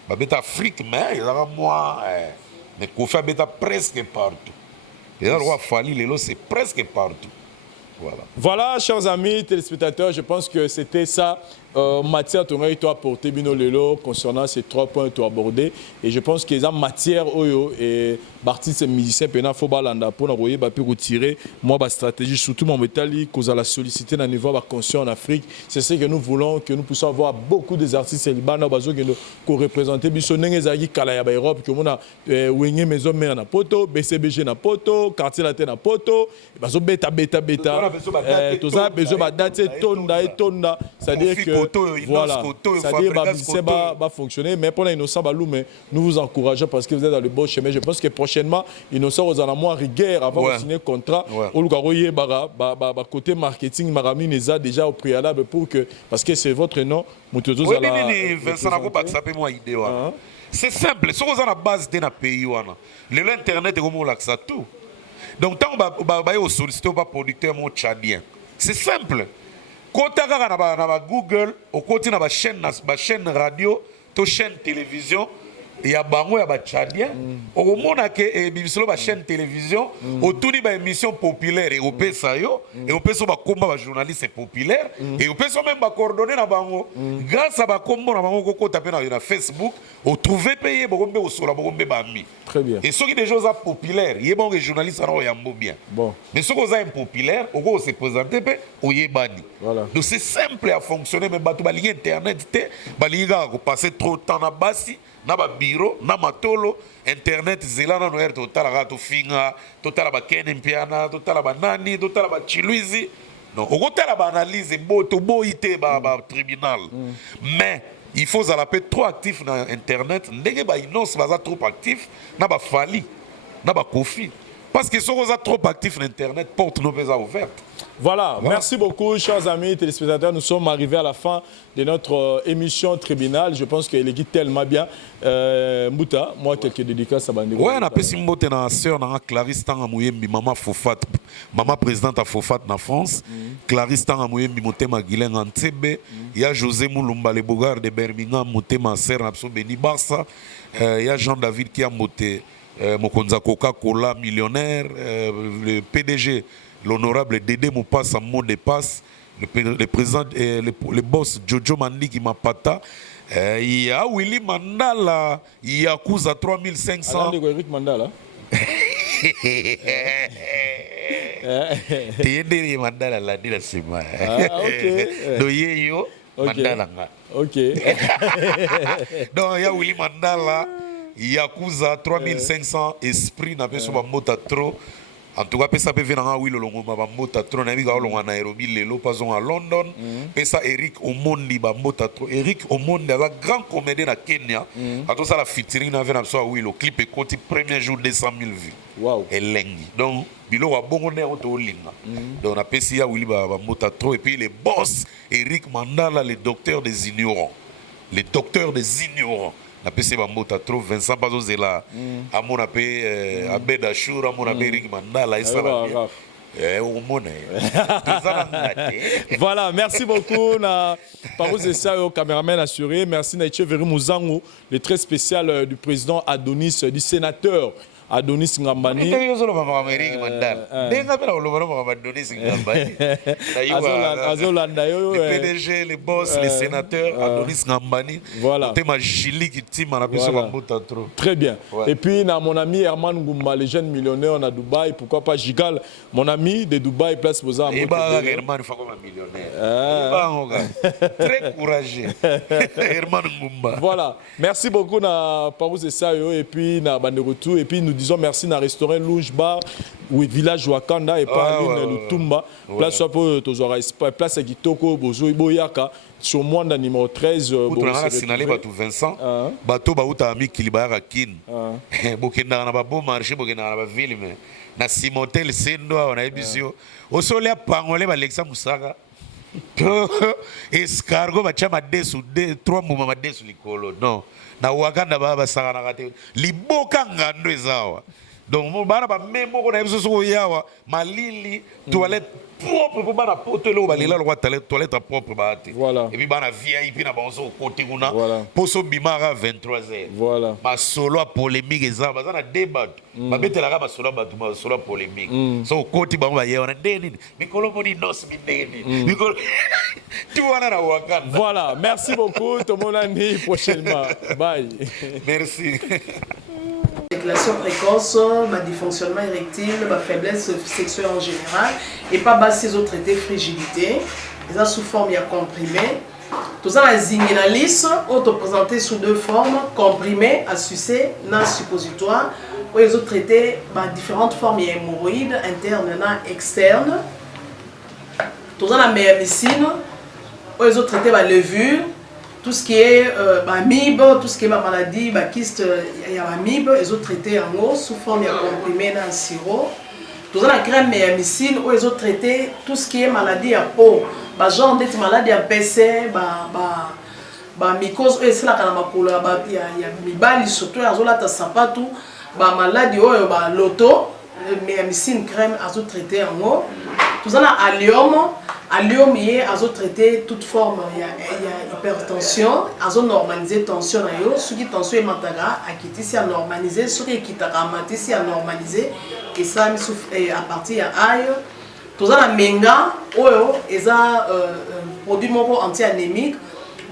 y a Afrique, mais il y a moi... Mais Kofi Abeta presque partout. Et là, le roi Fali Lelo, c'est presque partout. Voilà, chers amis téléspectateurs, je pense que c'était ça matière tu as apporté bino lelo concernant ces 3 points que tu as abordés et je pense que en matière oyo et artistes et musiciens pena faut balanda pour envoyer ba pu retirer moi ba stratégie surtout mon métalli cause à la solliciter dans niveau ba conscient en Afrique c'est ce que nous voulons que nous puissions avoir beaucoup des artistes libanais bazo que nous représenter biso ndenge zaki kala ya ba Europe que mona wenge maison mère na poto BCBG na poto quartier latin na poto bazo beta tout ça besoin ba date tonda c'est-à-dire que voilà, c'est-à-dire que va fonctionner, mais pour l'Innocent Balou, mais nous vous encourageons parce que vous êtes dans le bon chemin. Je pense que prochainement, Innocent vous en a moins rigueur avant de signer le contrat. Au côté marketing, Marami les a déjà au préalable pour que, parce que c'est votre nom, c'est simple, si vous avez la base de notre pays, l'internet est comme ça tout. Donc, tant que vous sollicitez un producteur tchadien, c'est simple. Quand tu as Google, au côté de la chaîne radio, ta chaîne télévision, il y a bango ya ba tchadien au mona ke bibisolo ba chaîne télévision autour de ba émission populaire et au pesa yo et au pesa ba komba ba journaliste populaire et au pesa même ba coordonner na bango grâce à ba kombo na bango ko taper na Facebook au trouver payer bombe au sola bombe ba mi très bien et ceux qui des choses populaires il y a bon journaliste na ya mbo bien bon mais ceux qui sont impopulaires au ko se présenter pe au yebani voilà donc c'est simple à fonctionner mais ba to ba ligne internet te ba liga ko passer trop de temps na basi na ba bureau na matolo internet zelana no er total ga to finga total ba kene mpiana total ba nani total ba chiluizi non au total ba analyse boto boité ba tribunal mais il faut ça l'appel trop actif na internet ndenge ba inonce ba trop actif na ba fali na ba kofi parce que si vous êtes trop actif sur Internet, porte nos ouverte. Voilà, merci beaucoup, chers amis téléspectateurs. Nous sommes arrivés à la fin de notre émission tribunal. Je pense qu'elle est tellement bien. Mouta, moi, quelques dédicaces à Bandego. Oui, on a fait une montée dans la sœur, Clarisse Tangamouyembi, maman Fofat, maman présidente à Fofat en France. Clarisse Tangamouyembi, Motema Guilen en Tébé. Il y a José Moulumba, le Bogard de Birmingham, Motema Serre, Napso Beni Barça. Il y a Jean-David qui a monté. Mokonza Coca-Cola millionnaire, le PDG, l'honorable Dédé Moupass en mot de passe, le président, le boss Jojo Mandi qui m'a pata. Il y a Willy Mandala, il y a Kouza 3500. Eric Mandala. T'es Mandala la dit la semaine. Ah, ok. Doyeyo Mandala. Ok. Donc il y a Willy Mandala. Yakuza 3500 esprit na peso ba mota trop en tout cas pesa pe venanga wi lolongo ba mota trop na biga olonga na Nairobi lelo pason à London pesa Eric Omondi ba mota trop Eric Omondi a grand comédien na Kenya a tout ça la featuring na vena so wi le clip est côté premier jour 200 000 vues wow elengi donc bilo wa bongo ne auto linga donc na pesa ya wi ba mota trop et puis les boss Eric Mandala le docteur des ignorants na PC Bambota trop Vincent Bazozela à mon appel Abed Achour à mon appel Eric Mandala et ça voilà, merci beaucoup na Parouze ça au caméraman assuré, merci Naïche Veri Mouzango, le très spécial du président Adonis, du sénateur Adonis Ngambani. Le PDG, les boss, les sénateurs, Adonis Ngambani. Voilà. Très bien. Ouais. Et puis, mon ami Herman Ngoumba, les jeunes millionnaires à Dubaï, pourquoi pas Gigal, mon ami de Dubaï, place Boza. Herman, il faut comme un millionnaire. Très courageux. Herman Ngoumba. Voilà. Merci beaucoup na Parouze Sayo et puis na Banderotou. Et puis, nous disons merci na restaurant Louge Bar ou village Wakanda et pas Lutumba place pour place à Kitoko Bozo Boyaka sur moi dans numéro 13 pour la signaler bato Vincent bato ba uta ami Kilibara kin bokenda na ba bon marché bokenda na ba ville mais na Simotel Sendo on a ebisio au soleil pangolé ba Alexa Musaka escargot ba chama desu 3 mois ma desu likolo non na Wakanda ba saka na kate liboka ngando ezawa donc bana ba même moko na biso so yawa malili toilette propre pour bana poto le balela le toilette propre baate Voilà. et puis bana VIP na banzo côté kuna Voilà. poso bimara 23h Voilà. ma solo polémique eza bazana débat ba betela ba solo ba tuma solo polémique so côté ba ba yona ndeni mikolo moni nos mindeni mikolo tu wana na wakanda. Voilà, merci beaucoup. Tomonani prochainement. Bye. Merci. Éjaculation précoce, dysfonctionnement érectile, faiblesse sexuelle en général, et pas bas ces autres traités frigidité, ils sous forme comprimé. Tout ça, la zinginalis, auto-présenté sous deux formes, comprimé, à sucer, non suppositoire, ou les autres traités, différentes formes, il y a hémorroïdes, internes, non externes. Tout ça, la méamycine, ou les autres traités, levure. Tout ce qui est MIB, tout ce qui est maladie, kyste, il y a MIB, les autres traités en eau, sous forme comprimé dans le sirop. Tout ça, la crème méamycine, ou les autres traités, tout ce qui est maladie à peau, genre d'être maladie à PC, mycose, et c'est là qu'il y a mibali, surtout, il y a sapatou, maladie, loto, méamycine, crème, à autres traités en eau. Tout ça, la allium. Allium, il y a traité toute forme, il y a hypertension, il normaliser tension, ce qui tension est mataga, à quitter si à normaliser, ce qui est ramati si à normaliser, et ça à partir de aïe. Tout ça la menga, ils ont produit anti-anémique,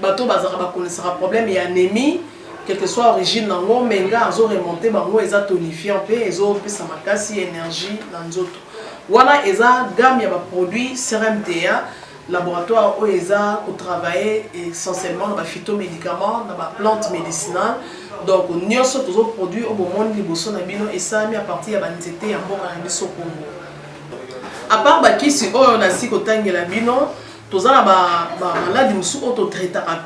bateau bazara connaissera problème et anémie, quelle que soit l'origine nango, menga ils ont remonté, ils ont tonifié un peu, ils ont ça makasi énergie dans les autres. Voilà, ils ont gamme de produits CRMTA, laboratoire où ils ont travaillé essentiellement dans les phytomédicaments, dans les plantes médicinales. Donc, nous avons tous les produits au monde et ça mis à partir de l'anxiété en bon au Congo. À part qui si on a si côté la bino, tous les maladies nous auto-traités, la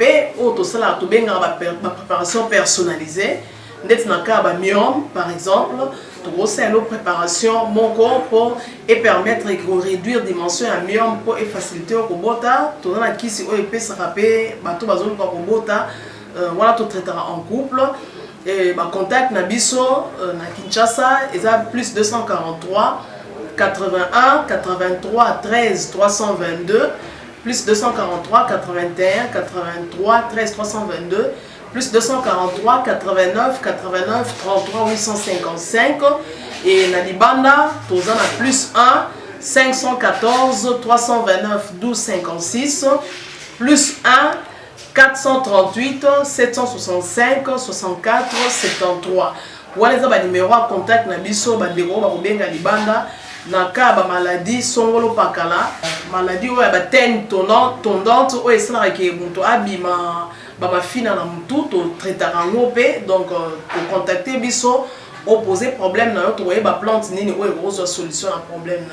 préparation personnalisée. Dans le cas de myome, par exemple, nous avons une préparation mon corps et permettre de réduire la dimension de myome pour faciliter le robota. Nous avons qui si on peut se rappeler, voilà, tout traitera en couple. Et contact Nabiso, na Kinshasa, ils ont plus 243 81 83 13 322, plus 243 81 83 13 322. Plus 243 89 89 33 855 et Nalibanda, tous en a plus 1 514 329 12 56 plus 1 438 765 64 73. Voilà les numéros à contact na biso bandeko ba kobenga libanda na ka ba maladie songolo pakala maladie oya ba tene tondante oya esala ke muntu abima ba fina na mutu to traitera ngope donc pour contacter biso opposer problème na yo to ba plante nini oya ko solution na problème na yo.